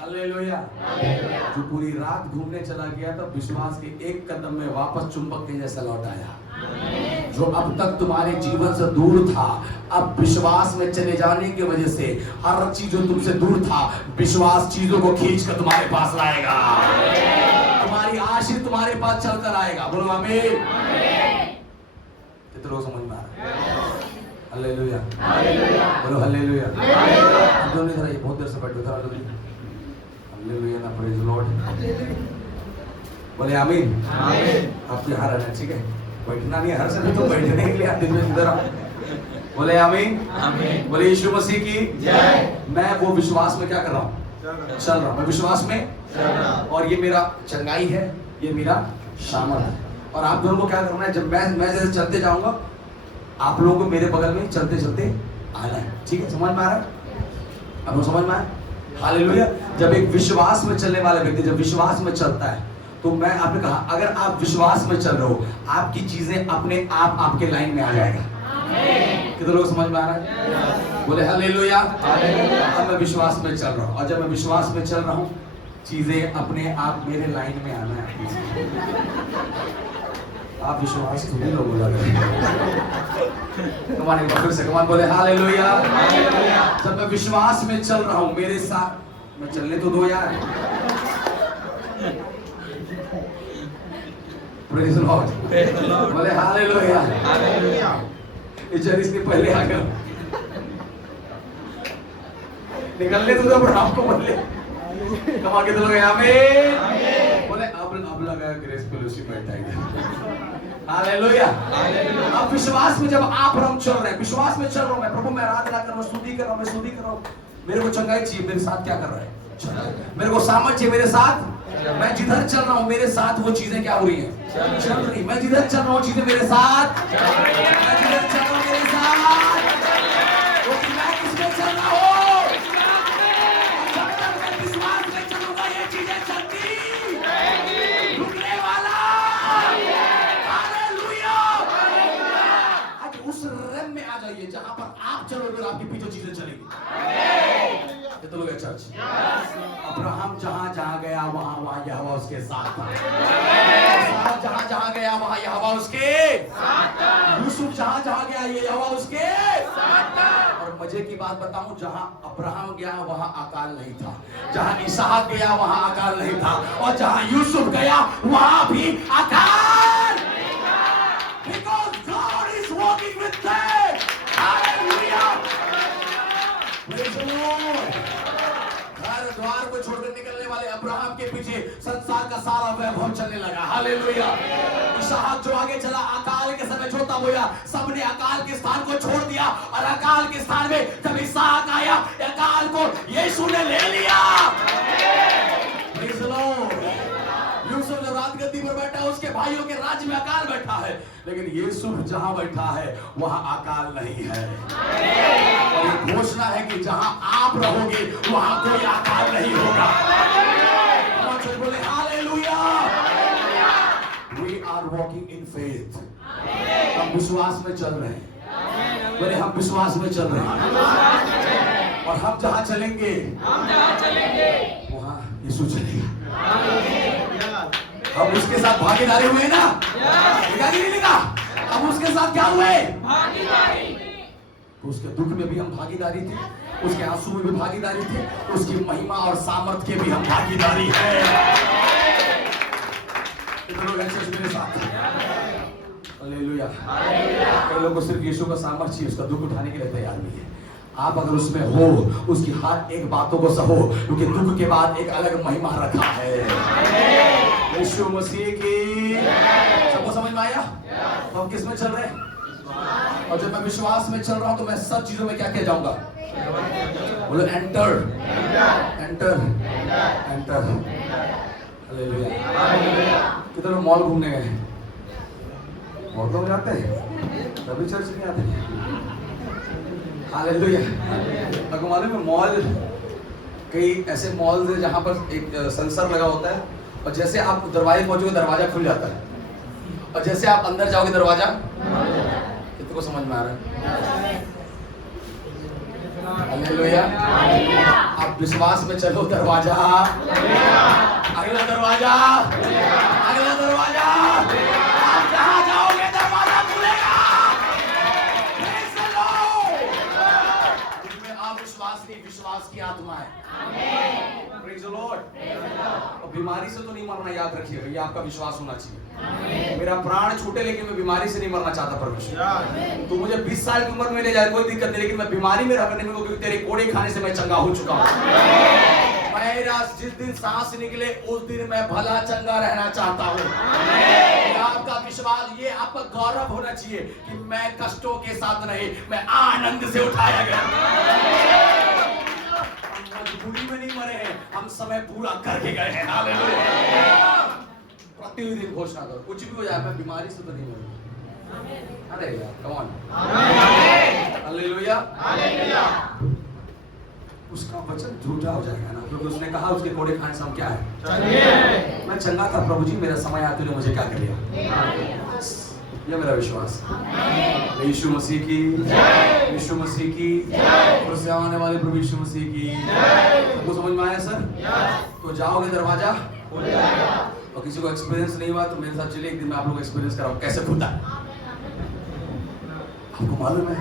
हालेलुया। जो पूरी रात घूमने चला गया था, विश्वास के एक कदम में वापस चुंबक के जैसा लौट आया। जो अब तक तुम्हारे जीवन से दूर था, अब विश्वास में चले जाने की वजह से हर चीज जो तुमसे दूर था, विश्वास चीजों को खींच कर तुम्हारे पास लाएगा। तुम्हारी आशीष तुम्हारे पास चलकर आएगा। बोलो आमीन। कितने लोग समझ में आ रहा है? हालेलुया, बोलो हालेलुया। दोनों तरह, ये बहुत देर से बैठे था। हालेलुया ना, प्रेज़ द लॉर्ड। बोले आमीन। आपके यहाँ रहना, ठीक है? बैठना नहीं, हर समय तो बैठने के लिए आप दिन में इधर आओ। बोले आमीन। बोले यीशु मसीह की जय। मैं वो विश्वास में क्या कर रहा हूँ? चल रहा हूँ। मैं विश्वास में, और ये मेरा चंगाई है, ये मेरा सामर्थ है। और आप दोनों को क्या करना है? जब मैं जैसे चलते जाऊंगा, आप लोगों को मेरे बगल में चलते चलते आना है। ठीक है? समझ में आ रहा है? अब वो समझ में आया? हालेलुया। जब एक विश्वास में चलने वाला व्यक्ति जब विश्वास में चलता है, तो मैं आपने कहा, अगर आप विश्वास में चल रहे हो, आपकी चीजें अपने आप आपके लाइन में आ जाएगा। कितने लोग समझ में आ रहा है? बोले हालेलुया। अब मैं विश्वास में चल रहा हूँ, और जब मैं विश्वास में चल रहा हूँ, चीजें अपने आप मेरे लाइन में आना है। आप विश्वास तो भी लोग कमान, एक बार फिर से कमान, बोले हालेलुया। जब मैं विश्वास में चल रहा हूँ, मेरे साथ मैं चलने तो दो यार। प्रेज़ द लॉर्ड, बोले हालेलुया। इसके पहले आकर निकलने तो जब आपको बोले कमा के तो लोग आमीन। बोले अब लगा ग्रेस फेलोशिप बैठा है। हालेलुया। अब विश्वास में जब आप और हम चल रहे हैं, विश्वास में चल रहा हूं मैं, प्रभु मैं आराधना कर रहा हूं, स्तुति कर रहा हूं, मैं स्तुति कर रहा हूं, मेरे को चंगाई चाहिए, मेरे साथ क्या कर रहा है? मेरे को सामर्थ चाहिए, मेरे साथ। मैं जिधर चल रहा हूं मेरे साथ वो चीजें क्या हो रही हैं? चल रही। मैं जिधर चल रहा हूं चीजें मेरे साथ, मैं जिधर चल रहा हूं मेरे साथ। क्योंकि मैं किसमें चल रहा हूं? जब तक मैं विश्वास में चलूंगा ये चीजें चलती रुकने वाला। हालेलुया। आज उस रैम में आ जाइए जहां पर आप चलोगे और आपके पीछे चीजें चलेंगी। तो लोग चर्च, अब्राहम जहां जहां गया वहां यहोवा उसके साथ था। सारा जहां जहां गया वहां यहोवा उसके साथ था। यूसुफ जहां जहां गया ये यहोवा उसके साथ था। और मजे की बात बताऊं, जहां अब्राहम गया वहां अकाल नहीं था, जहां इसहाक गया वहां अकाल नहीं था, और जहां यूसुफ गया वहां भी अकाल नहीं था। Because God is walking with them. Hallelujah. Praise the Lord. द्वार को छोड़कर निकलने वाले अब्राहम के पीछे संसार का सारा वैभव चलने लगा। हालेलुया। इसहाक जो आगे चला अकाल के समय छोटा हुआ, सबने अकाल के स्थान को छोड़ दिया, और अकाल के स्थान में जब इसहाक आया, अकाल को यीशु ने ले लिया। Praise the Lord. यूसुफ जब रात गद्दी पर बैठा, उसके भाइयों के राज्य में अकाल बैठा है, लेकिन यूसुफ जहां बैठा है वहां अकाल नहीं है। और ये घोषणा है कि जहां आप रहोगे वहां कोई अकाल नहीं होगा। बोले hallelujah. We are walking in faith. हम विश्वास में चल रहे हैं। बोले हम विश्वास में चल रहे हैं, और हम जहां चलेंगे वहां यीशु चलेगा। अब उसके साथ भागीदारी हुए ना, लिखा कि नहीं लिखा? अब उसके साथ क्या हुए? भागीदारी। उसके दुख में भी हम भागीदारी थे, उसके आंसू में भी भागीदारी थे, उसकी महिमा और सामर्थ्य के भी हम भागीदारी है। कितने लोग हैं चर्च मेरे साथ? हालेलुया। कई लोगों को सिर्फ यीशु का सामर्थ्य चाहिए, उसका दुख उठाने के लिए तैयार नहीं है। आप अगर उसमें हो, उसकी हर एक बातों को सहो, क्योंकि दुख के बाद एक अलग महिमा रखा है। यीशु मसीह की। सबको समझ में आया? तो हम किस में चल रहे हैं? और जब मैं विश्वास में चल रहा हूं तो मैं सब चीजों में क्या किया जाऊंगा? बोलो एंटर, एंटर, एंटर। हालेलुया। कितने लोग मॉल घूमने गए? बहुत लोग जाते हैं, तभी चर्च नहीं आते। हालेलुया। आपको मालूम है मॉल, कई ऐसे मॉल्स हैं जहां पर एक सेंसर लगा होता है, और जैसे आप दरवाजे पहुंचोगे दरवाजा खुल जाता है, और जैसे आप अंदर जाओगे दरवाजा। कितने को समझ में आ रहा है? हालेलुया। आप विश्वास में चलो, दरवाजा, अगला दरवाजा, अगला दरवाजा, आप जहां जाओगे दरवाजा खुलेगा। इसमें अविश्वास नहीं, विश्वास की आत्मा है। Praise the Lord। और बीमारी से तो नहीं मरना, याद रखिएगा, ये आपका विश्वास होना चाहिए। मेरा प्राण छूटे लेकिन मैं बीमारी से नहीं मरना चाहता परमेश्वर। तू मुझे 20 साल की उम्र में ले जाए, कोई दिक्कत नहीं, लेकिन मैं बीमारी में रहने नहीं, क्योंकि तेरे कोड़े खाने से मैं चंगा हो चुका हूँ। मेरा जिस दिन सांस निकले उस दिन मैं भला चंगा रहना चाहता हूँ। आपका विश्वास, ये आपका गौरव होना चाहिए कि मैं कष्टों के साथ नहीं, मैं आनंद से उठाया गया। मजबूरी में नहीं मरे हैं, हम समय पूरा करके गए हैं। हालेलुया। प्रतिदिन घोषणा करो, कुछ भी हो जाए, मैं बीमारी से तो नहीं मरूंगा। अरे यार, कम ऑन। हालेलुया। हालेलुया। उसका वचन झूठा हो जाएगा ना, क्योंकि उसने कहा उसके कोड़े खाने से हम क्या है? मैं चंगा था प्रभु जी, मेरा समय आते हुए मुझे क्या कर लिया? ये मेरा विश्वास। यीशु मसीह की, यीशु मसीह की, और से आने वाले प्रभु यीशु मसीह की। आपको समझ में आया सर? तो जाओगे दरवाजा खुल जाएगा। और किसी को एक्सपीरियंस नहीं हुआ तो मेरे साथ चलिए, एक दिन मैं आप लोग को एक्सपीरियंस कराऊं कैसे खुलता है। आपको मालूम है,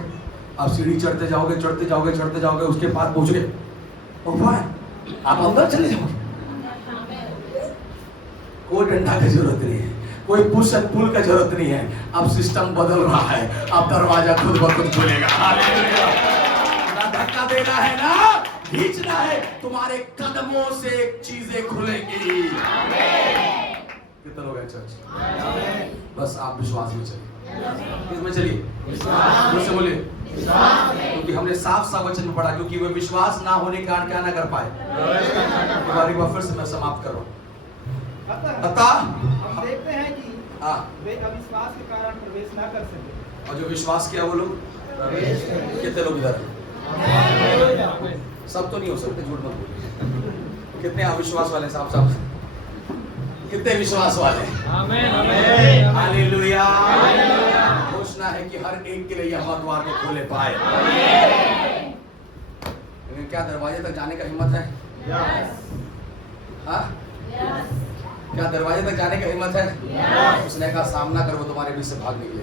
आप सीढ़ी चढ़ते जाओगे, चढ़ते जाओगे, चढ़ते जाओगे, उसके पास पहुंचोगे, आप अंदर चले जाओगे। कोई डंडा की जरूरत नहीं है, कोई पुश एंड पुल का जरूरत नहीं है। अब सिस्टम बदल रहा है, अब दरवाजा खुद ब खुद खुलेगा। हालेलुया। ना धक्का देना है ना खींचना है, तुम्हारे कदमों से चीजें खुलेंगी। कितने लोग हैं चर्च? बस आप विश्वास में चलिए, इसमें चलिए, विश्वास से बोलिए, क्योंकि हमने साफ साफ वचन में पढ़ा, क्योंकि वे विश्वास ना होने के कारण क्या ना कर पाए। एक बार फिर से मैं समाप्त कर रहा हूं। अतः हम देखते हैं कि हाँ, वे अविश्वास के कारण प्रवेश न कर सके। और जो विश्वास किया वो लोग, कितने लोग इधर हैं? सब तो नहीं हो सकते, झूठ मत बोलिए। कितने अविश्वास वाले साहब साहब? कितने विश्वास वाले? आमीन। हालेलुया। घोषणा है कि हर एक के लिए यह द्वार को खोले पाए। लेकिन क्या दरवाजे तक जाने का हिम्मत है? हाँ, क्या दरवाजे तक जाने का हिम्मत है? उसने कहा सामना करो, तुम्हारे बीच से भाग निकले।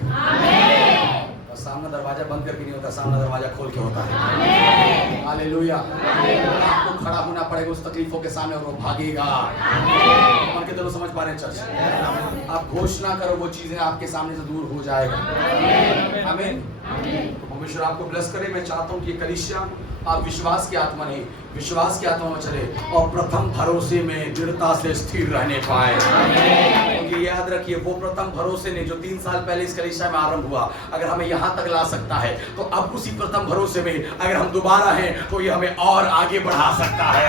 और सामना दरवाजा बंद करके नहीं होता, सामना दरवाजा खोल के होता है। हालेलुया। आपको खड़ा होना पड़ेगा उस तकलीफों के सामने और वो भागेगा। और कितने लोग समझ पा रहे हैं चर्च? आप घोषणा करो, वो चीजें आपके सामने से दूर हो जाएगा। आमीन। परमेश्वर आपको ब्लेस करे। मैं चाहता हूँ कि ये कलीसिया आप विश्वास की आत्मा नहीं, विश्वास की आत्मा में चले और प्रथम भरोसे में दृढ़ता से स्थिर रहने पाए। क्योंकि याद रखिए, वो प्रथम भरोसे ने जो 3 साल पहले इस कलीसिया में आरंभ हुआ, अगर हमें यहाँ तक ला सकता है, तो अब उसी प्रथम भरोसे में अगर हम दोबारा हैं तो ये हमें और आगे बढ़ा सकता है।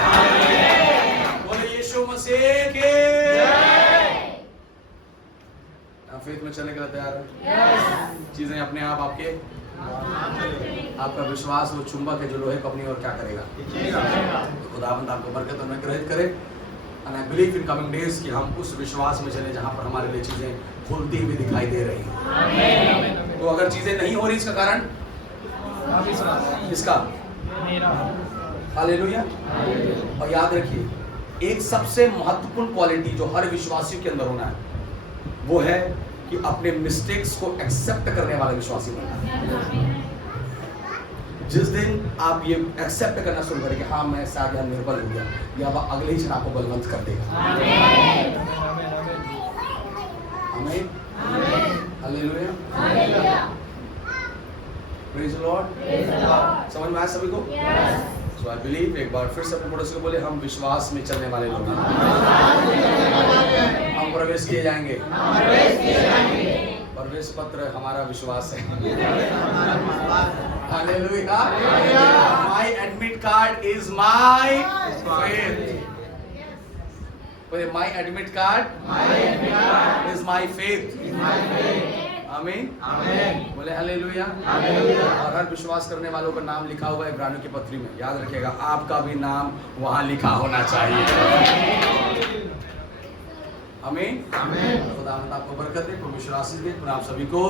बोले यीशु मसीह के। आप फेथ में चलने के लिए तैयार हैं? चीजें अपने आप आपके, आपका विश्वास वो चुंबक है जो लोहे को अपनी ओर क्या करेगा? तो खुदावंद आपको बरकत और अनुग्रहित करे। And I believe in coming days कि हम उस विश्वास में चले जहां पर हमारे लिए चीजें खुलती हुई दिखाई दे रही हैं। तो अगर चीजें नहीं हो रही, इसका कारण इसका हालेलुया। और याद रखिए, एक सबसे महत्वपूर्ण क्वालिटी जो हर विश्वासी के अंदर होना है वो है कि अपने मिस्टेक्स को एक्सेप्ट करने वाला विश्वासी बनना है। जिस दिन आप ये एक्सेप्ट करना शुरू करेंगे, हाँ मैं शायद यहाँ निर्बल हो गया, या वह अगले ही क्षण आपको बलवंत कर देगा। आमीन, हालेलुया, प्रेज द लॉर्ड। समझ में आया सभी को? सो आई बिलीव, एक बार फिर से अपने पड़ोसी को बोले, हम विश्वास में चलने वाले लोग हैं, हम प्रवेश किए जाएंगे। प्रवेश पत्र हमारा विश्वास है। Hallelujah. My admit card is my faith. बोले my admit card is my faith. आमीन, बोले हालेलुया। और हर विश्वास करने वालों का नाम लिखा हुआ है इब्रानियों की पत्री में, याद रखिएगा आपका भी नाम वहां लिखा होना चाहिए। आमीन, खुदावंद आपको बरकत दे, परमेश्वर आशीष दे। आप सभी को